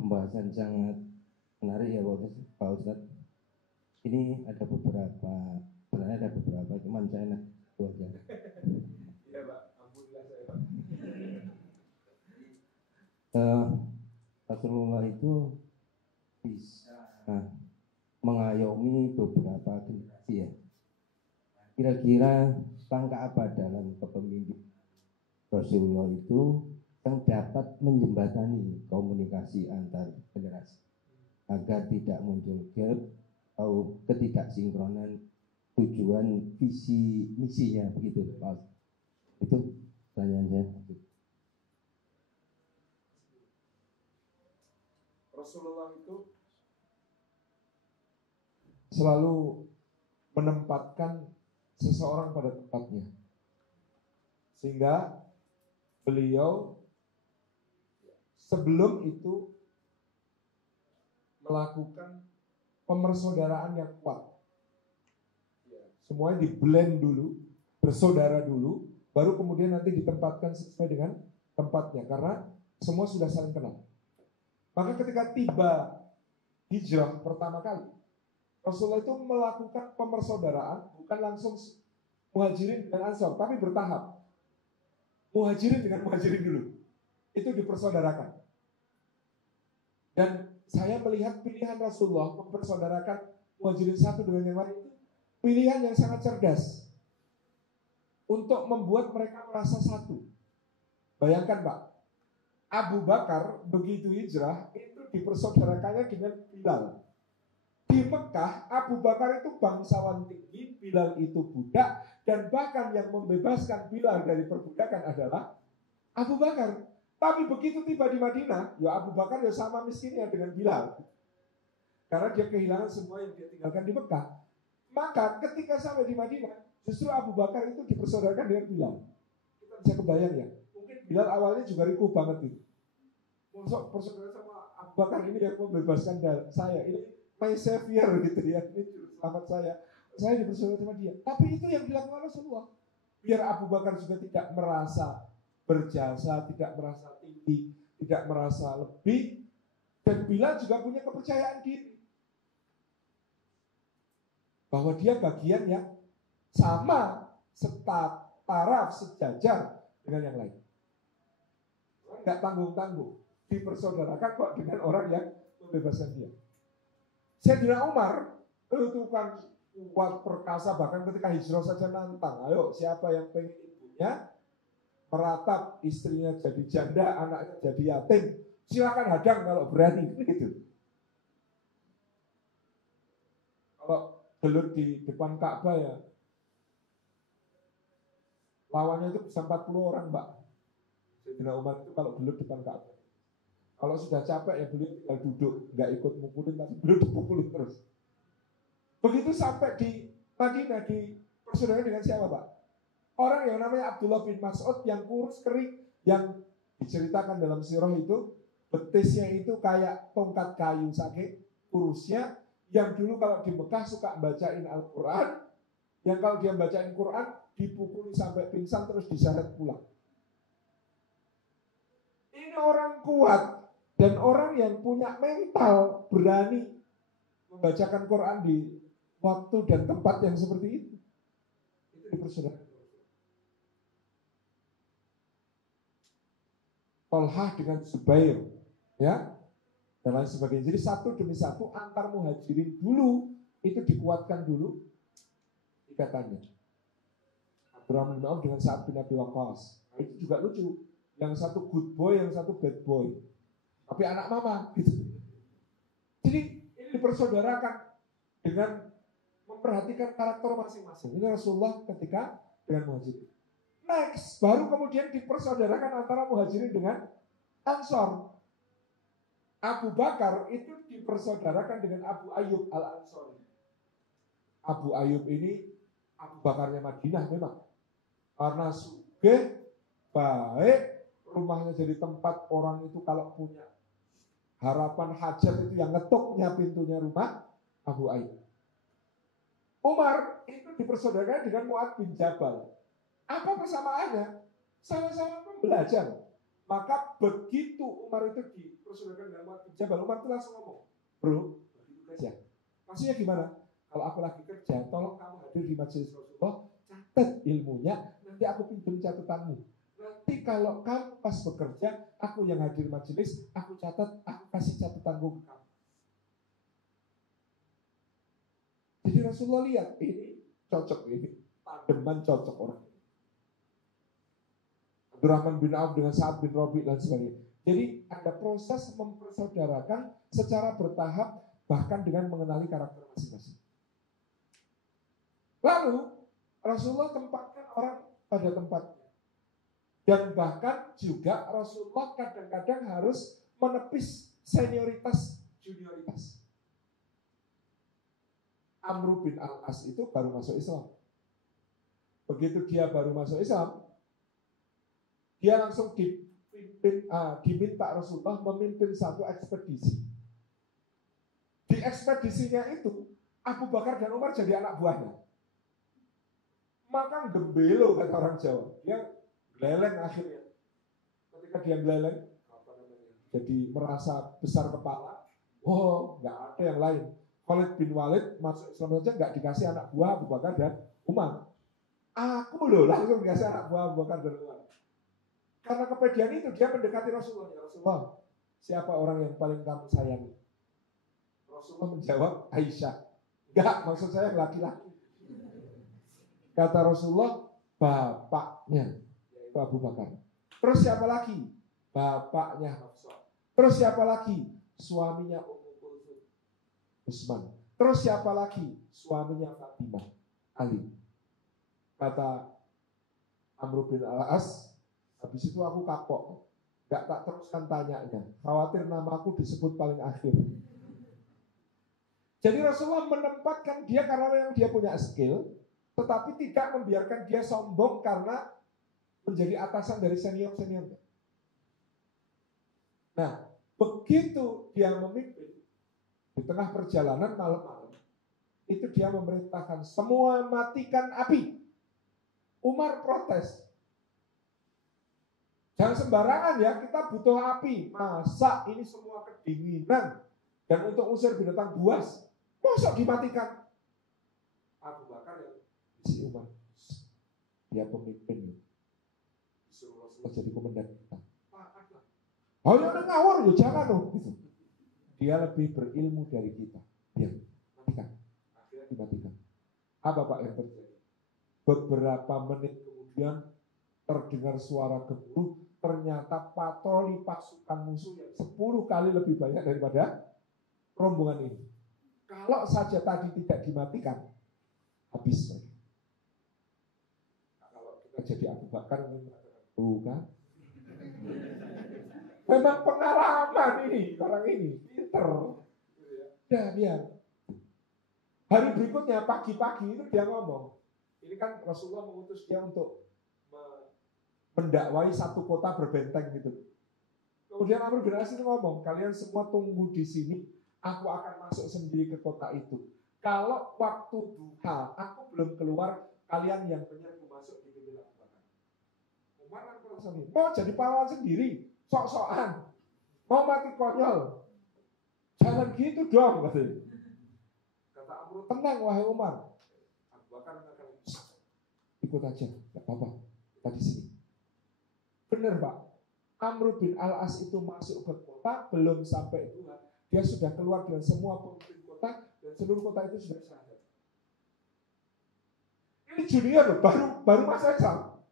Pembahasan sangat menarik ya Pak Ustadz. Ini ada beberapa, sebenarnya ada beberapa, cuman saya enak itu aja. Iya Pak, alhamdulillah saya Pak. Rasulullah itu bisa mengayomi beberapa generasi ya. Kira-kira langkah apa dalam kepemimpinan Rasulullah itu yang dapat menjembatani komunikasi antar generasi agar tidak muncul gap atau ketidaksinkronan tujuan visi misinya begitu Pak. Itu pertanyaan saya. Rasulullah itu selalu menempatkan seseorang pada tempatnya, sehingga beliau sebelum itu melakukan pemersaudaraan yang kuat. Semuanya di blend dulu, bersaudara dulu, baru kemudian nanti ditempatkan sesuai dengan tempatnya, karena semua sudah saling kenal. Maka ketika tiba hijrah pertama kali, Rasulullah itu melakukan pemersaudaraan, bukan langsung muhajirin dengan ansor, tapi bertahap. Muhajirin dengan muhajirin dulu, itu dipersaudarakan. Dan saya melihat pilihan Rasulullah mempersaudarakan muhajirin satu dengan yang lain itu pilihan yang sangat cerdas untuk membuat mereka merasa satu. Bayangkan Pak, Abu Bakar begitu hijrah itu dipersaudarakannya dengan Bilal. Di Mekah, Abu Bakar itu bangsawan tinggi, Bilal itu budak, dan bahkan yang membebaskan Bilal dari perbudakan adalah Abu Bakar. Tapi begitu tiba di Madinah, ya Abu Bakar ya sama miskinnya dengan Bilal. Karena dia kehilangan semua yang dia tinggalkan di Mekah. Maka ketika sampai di Madinah, justru Abu Bakar itu dipersaudarakan dengan Bilal. Kita bisa kebayang ya, mungkin Bilal awalnya juga rikuh banget itu. Masuk persaudaraan sama Abu Bakar ini yang membebaskan saya, ini my savior gitu ya, ini juru selamat saya dipersaudarakan sama dia. Tapi itu yang dilakukan Rasulullah, biar Abu Bakar juga tidak merasa berjasa, tidak merasa tinggi, tidak merasa lebih, dan Bilal juga punya kepercayaan diri bahwa dia bagian yang sama, taraf, sejajar dengan yang lain. Enggak tanggung-tanggung, dipersaudarakan kok dengan orang yang membebaskan dia. Sayyidina Umar itu kan kuat perkasa, bahkan ketika hijrah saja nantang, ayo siapa yang pengen ibunya meratap, istrinya jadi janda, anaknya jadi yatim, silakan hadang kalau berani, gitu. Kalau gelut di depan Ka'bah ya, lawannya itu bisa 40 orang Mbak. Sayyidina Umar itu kalau gelut depan Ka'bah, kalau sudah capek ya beliau tinggal duduk, nggak ikut mukulin, tapi beliau dipukulin terus. Begitu sampai di Madinah, di persaudaraan dengan siapa Pak? Orang yang namanya Abdullah bin Mas'ud yang kurus kering, yang diceritakan dalam sirah itu, betisnya itu kayak tongkat kayu saking kurusnya, yang dulu kalau di Mekah suka bacain Al-Quran, yang kalau dia bacain Quran, dipukuli sampai pingsan terus diseret pulang. Ini orang kuat, dan orang yang punya mental berani membacakan Quran di waktu dan tempat yang seperti itu. Itu dipersaudarakan. Tolhah dengan Zubair, ya, dan lain sebagainya. Jadi satu demi satu antar muhajirin dulu itu dikuatkan dulu ikatannya. Abdurrahman bin Auf dengan Sa'ad bin Abi Waqqas. Nah, itu juga lucu. Yang satu good boy, yang satu bad boy. Tapi anak mama, gitu. Jadi ini dipersaudarakan dengan memperhatikan karakter masing-masing. Ini Rasulullah ketika dengan muhajirin. Next, baru kemudian dipersaudarakan antara muhajirin dengan Ansor. Abu Bakar itu dipersaudarakan dengan Abu Ayyub Al-Ansori. Abu Ayyub ini Abu Bakarnya Madinah memang. Karena sugih, baik, rumahnya jadi tempat orang itu kalau punya harapan hajat itu yang ngetuknya pintunya rumah Abu Ayyub. Umar itu dipersaudarakan dengan Mu'adz bin Jabal. Apa persamaannya? Sama-sama belajar. Maka begitu Umar itu dipersaudarakan dengan Mu'adz bin Jabal, Umar itu langsung ngomong, bro, begitu kerja. Maksudnya gimana? Kalau aku lagi kerja, tolong kamu hadir di majelis Rasulullah, catat ilmunya, nanti aku pinjam catatanmu. Nanti kalau kamu pas bekerja, aku yang hadir majelis, aku catat, aku kasih catatanku ke kamu. Jadi Rasulullah lihat, ini cocok ini, tandeman cocok orang ini. Abdurrahman bin Auf dengan Sa'ad bin Rabi' dan sebagainya. Jadi ada proses mempersaudarakan secara bertahap, bahkan dengan mengenali karakter masing-masing. Lalu Rasulullah tempatkan orang pada tempatnya. Dan bahkan juga Rasulullah kadang-kadang harus menepis senioritas, junioritas. Amr bin Al-As itu baru masuk Islam. Begitu dia baru masuk Islam, dia langsung diminta Rasulullah memimpin satu ekspedisi. Di ekspedisinya itu, Abu Bakar dan Umar jadi anak buahnya. Maka gembelo kata orang Jawa. Dia geleleng akhirnya. Ketika dia geleleng, jadi merasa besar kepala. Oh, nggak ada yang lain. Khalid bin Walid masuk Islam saja nggak dikasih anak buah Abu Bakar dan Umar. Aku loh langsung dikasih anak buah Abu Bakar dan Umar. Karena kepedean itu dia mendekati Rasulullah. Ya Rasulullah, siapa orang yang paling kamu sayangi? Rasulullah menjawab, Aisyah. Enggak, maksud saya laki-laki. Kata Rasulullah, bapaknya, yaitu Abu Bakar. Terus siapa lagi? Bapaknya Hafsah. Terus siapa lagi? Suaminya Ummu Kulthum, Utsman. Terus siapa lagi? Suaminya Fatimah, Ali. Kata Amr bin Al-As, habis itu aku kapok. Gak tak teruskan tanyanya. Khawatir namaku disebut paling akhir. Jadi Rasulullah menempatkan dia karena memang dia punya skill, tetapi tidak membiarkan dia sombong karena menjadi atasan dari senior-senior. Nah, begitu dia memimpin di tengah perjalanan malam-malam, itu dia memerintahkan semua matikan api. Umar protes. Jangan sembarangan ya, kita butuh api. Masa ini semua kedinginan dan untuk usir binatang buas, masa dimatikan? Abu Bakar yang si Umar, dia pemimpin, disuruh Rasulullah jadi komandan kita. Oh ya ngawur ya jangan loh. Gitu. Dia lebih berilmu dari kita. Dia matikan. Akhirnya dimatikan. Apa Pak yang terjadi? Beberapa menit kemudian terdengar suara gemuruh. Ternyata patroli pasukan musuh yang 10 kali lebih banyak daripada rombongan ini. Kalau saja tadi tidak dimatikan, habis. Nah, kalau kita jadi Abu Bakar, bukan? Memang pengalaman ini, orang ini, pinter. Udah, biar. Hari berikutnya, pagi-pagi itu dia ngomong. Ini kan Rasulullah mengutus dia untuk mendakwai satu kota berbenteng gitu. Kemudian Amr bin As itu ngomong, kalian semua tunggu di sini, aku akan masuk sendiri ke kota itu. Kalau waktu duha, aku belum keluar, kalian yang menyerbu masuk di pintu Abu Bakar. Umar mau jadi pahlawan sendiri, sok-sokan, mau mati konyol. Jangan gitu dong, katanya. Kata Amr, tenang wahai Umar. Abu Bakar mengatakan, ikut aja, gak apa-apa, kita di sini. Benar Pak, Amr bin Al-As itu masuk ke kota, belum sampai duha, dia sudah keluar dengan semua pemimpin kota, dan seluruh kota itu sudah syahadat. Ini junior loh, baru masuk Islam.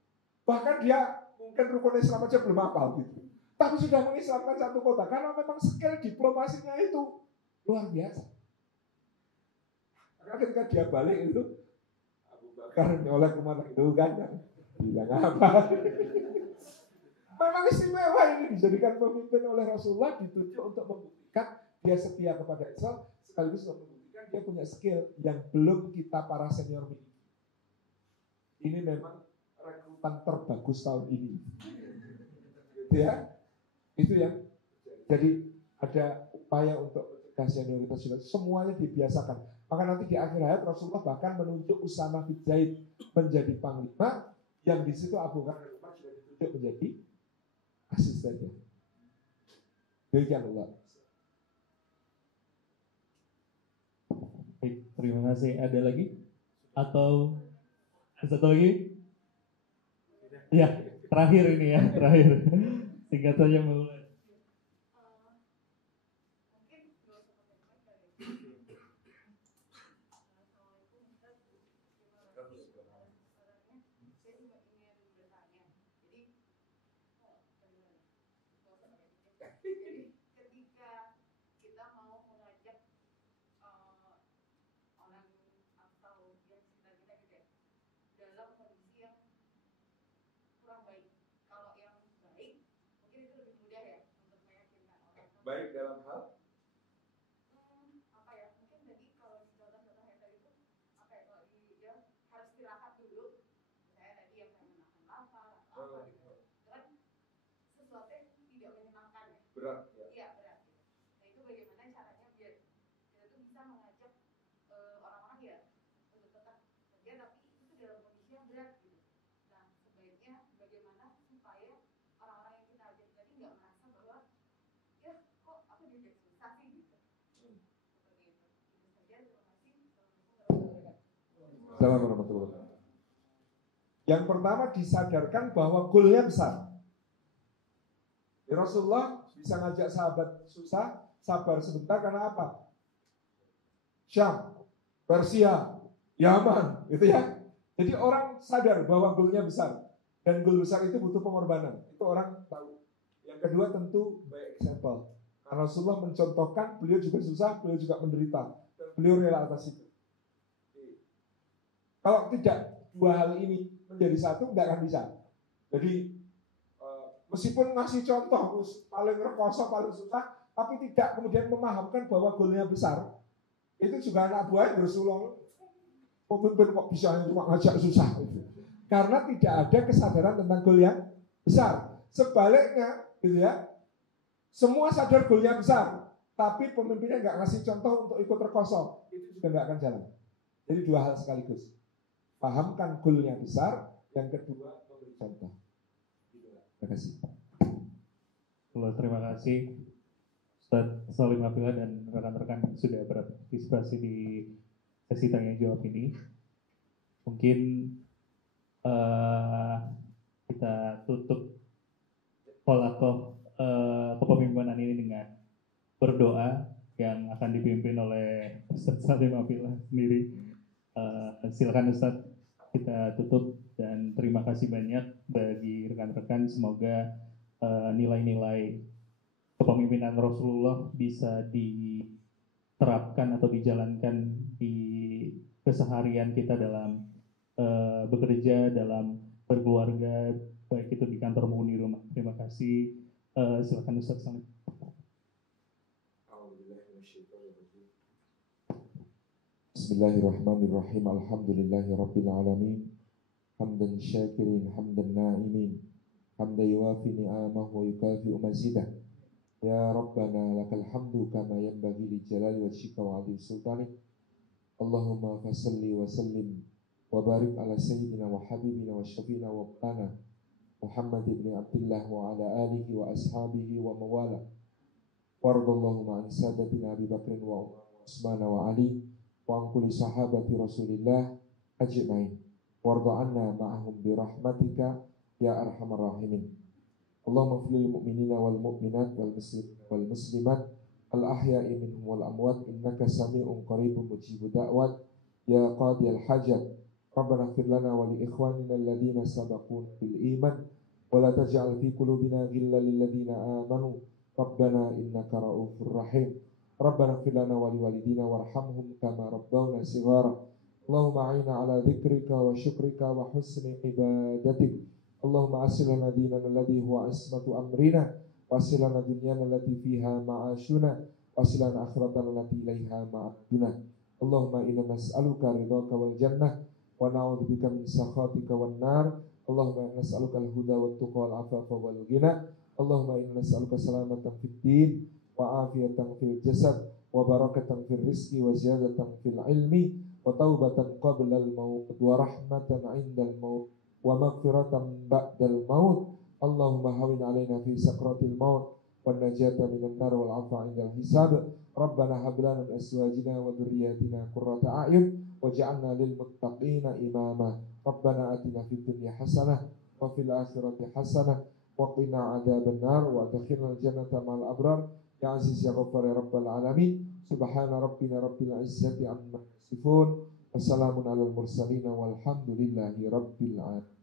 Bahkan dia mungkin rukun Islam aja belum hafal gitu. Tapi sudah mengislamkan satu kota, karena memang skill diplomasinya itu luar biasa. Karena ketika dia balik itu, Abu Bakar nyolek kemana itu kan, bilang apa? Memang istimewa ini dijadikan pemimpin oleh Rasulullah, ditunjuk untuk membuktikan dia setia kepada Islam, sekaligus untuk membuktikan dia punya skill yang belum kita para senior miliki. Ini memang rekrutan terbagus tahun ini. Gitu ya. Itu yang jadi ada upaya untuk mencegah senioritas juga. Semuanya dibiasakan. Maka nanti di akhir hayat Rasulullah bahkan menunjuk Usama bin Zaid menjadi panglima, yang di situ Abu Bakar juga ditunjuk menjadi asistennya. Demikian Allah. Baik, terima kasih. Ada lagi? Atau satu lagi? Ya, terakhir ini ya, terakhir. Singkat saja Mbak Ulan. Baik dalam hal mungkin tadi kalau contoh-contoh yang tadi itu kalau dia harus istirahat dulu, misalnya tadi yang menyenangkan lapar atau apa gitu, itu kan sesuatu yang tidak menyenangkan ya, berat ya. Iya berat gitu. Nah itu bagaimana caranya biar kita tuh bisa mengajak orang-orang ya untuk tetap kerja, tapi itu dalam kondisi yang berat gitu. Nah sebaiknya bagaimana supaya orang-orang yang kita ajak tadi nggak merasa bahwa ya kok aku diajak susah sih gitu. Seperti itu. Itu saja. Terima kasih. Assalamualaikum warahmatullahi wabarakatuh. Yang pertama disadarkan bahwa goalnya besar. Ya, Rasulullah bisa ngajak sahabat susah, sabar sebentar karena apa? Syam, Persia, Yaman, gitu ya. Jadi orang sadar bahwa goalnya besar. Dan goal besar itu butuh pengorbanan. Itu orang tahu. Yang kedua tentu by example. Karena Rasulullah mencontohkan, beliau juga susah, beliau juga menderita. Dan beliau rela atas itu. Kalau tidak dua hal ini menjadi satu, nggak akan bisa. Jadi meskipun ngasih contoh paling rekoso, paling susah, tapi tidak kemudian memahamkan bahwa goalnya besar, itu juga anak buah yang bersulung. Pemimpin kok bisa cuma ngajak susah itu. Karena tidak ada kesadaran tentang goal yang besar. Sebaliknya, gitu ya, semua sadar goalnya besar, tapi pemimpinnya nggak ngasih contoh untuk ikut rekoso, itu juga nggak akan jalan. Jadi dua hal sekaligus. Pahamkan goalnya besar, yang kedua memberi contoh. Terima kasih. Terima kasih Ustaz Salim Abdullah dan rekan-rekan yang sudah berpartisipasi di sesi tanya jawab ini. Mungkin kita tutup polakoh kepemimpinan ini dengan berdoa yang akan dipimpin oleh Ustaz Salim Abdullah sendiri. Silakan Ustaz, kita tutup dan terima kasih banyak bagi rekan-rekan. Semoga nilai-nilai kepemimpinan Rasulullah bisa diterapkan atau dijalankan di keseharian kita dalam bekerja, dalam berkeluarga, baik itu di kantor maupun di rumah. Terima kasih. Silakan Ustaz Salim. Bismillahirrahmanirrahim. Alhamdulillahirabbil alamin. Hamdan syakirin, hamdan na'imin, hamdan yuwafi ni'amahu wa yukafi'u mazidah. Ya Rabbana lakal hamdu kama yanbaghi li jalali wajhika wa 'azimi sultanik. Allahumma fasalli wa sallim wa barik ala sayyidina wa habibina wa syafiina wa maulana Muhammad ibn Abdullah wa ala alihi wa ashabihi wa mawala. Wardallahumma an sadatina Abi Bakrin wa Umar wa Utsman wa Ali wa an kulli sahabati Rasulillah ajma'in. Warda anna ma'ahum birahmatika ya arhamar rahimin. Allahumma fil mu'minina wal mu'minat wal muslimat al ahya'i minhum wal amwat innaka sami'un qaribun mujibud da'wat ya qadiyal hajat. Rabbana ighfir lana wa li ikhwanina alladhina sabaquna bil iman wa la taj'al fi qulubina ghillan lil ladzina amanu Rabbana innaka ra'ufur rahim. Rabbana ighfir lana wa li walidina warhamhum kama rabbawna shighara. Allahumma a'inna ala dzikrika wa syukrika wa husni ibadatik. Allahumma asil lana dinana alladhi huwa ismatu amrina, wasil lana dunyana allati fiha ma'ashuna, wasil lana akhiratana allati ilaiha ma'aduna. Allahumma inna nas'aluka ridhaka wal jannah, wa na'udzubika min sakhatika wan nar. Allahumma inna nas'aluka al-huda wat tuqa wal afafa wal ghina. Allahumma inna nas'aluka salamatan fid din wa afiyatan fil jasad wa barakatan fil rizqi wa ziyadatan fil ilmi wa taubatan qabla al-maut wa rahmatan 'indal maut wa maghfiratan ba'dal maut. Allahumma hawin 'alaina fi sakratil maut wan najata minan nar wal 'afwa 'indal hisab. Rabbana hab lana min azwajina wa dhurriyyatina qurrata a'yun waj'alna lil muttaqina imama. Rabbana atina fid dunya hasanah wa fil akhirati hasanah wa qina 'adzabannar wa adkhilnal jannata ma'al abrar. Ya aziz ya ghaffar ya rabbal alamin. Subhana rabbina rabbil izzati amma yasifun. Wassalamun alal mursalin walhamdulillahi rabbil alamin.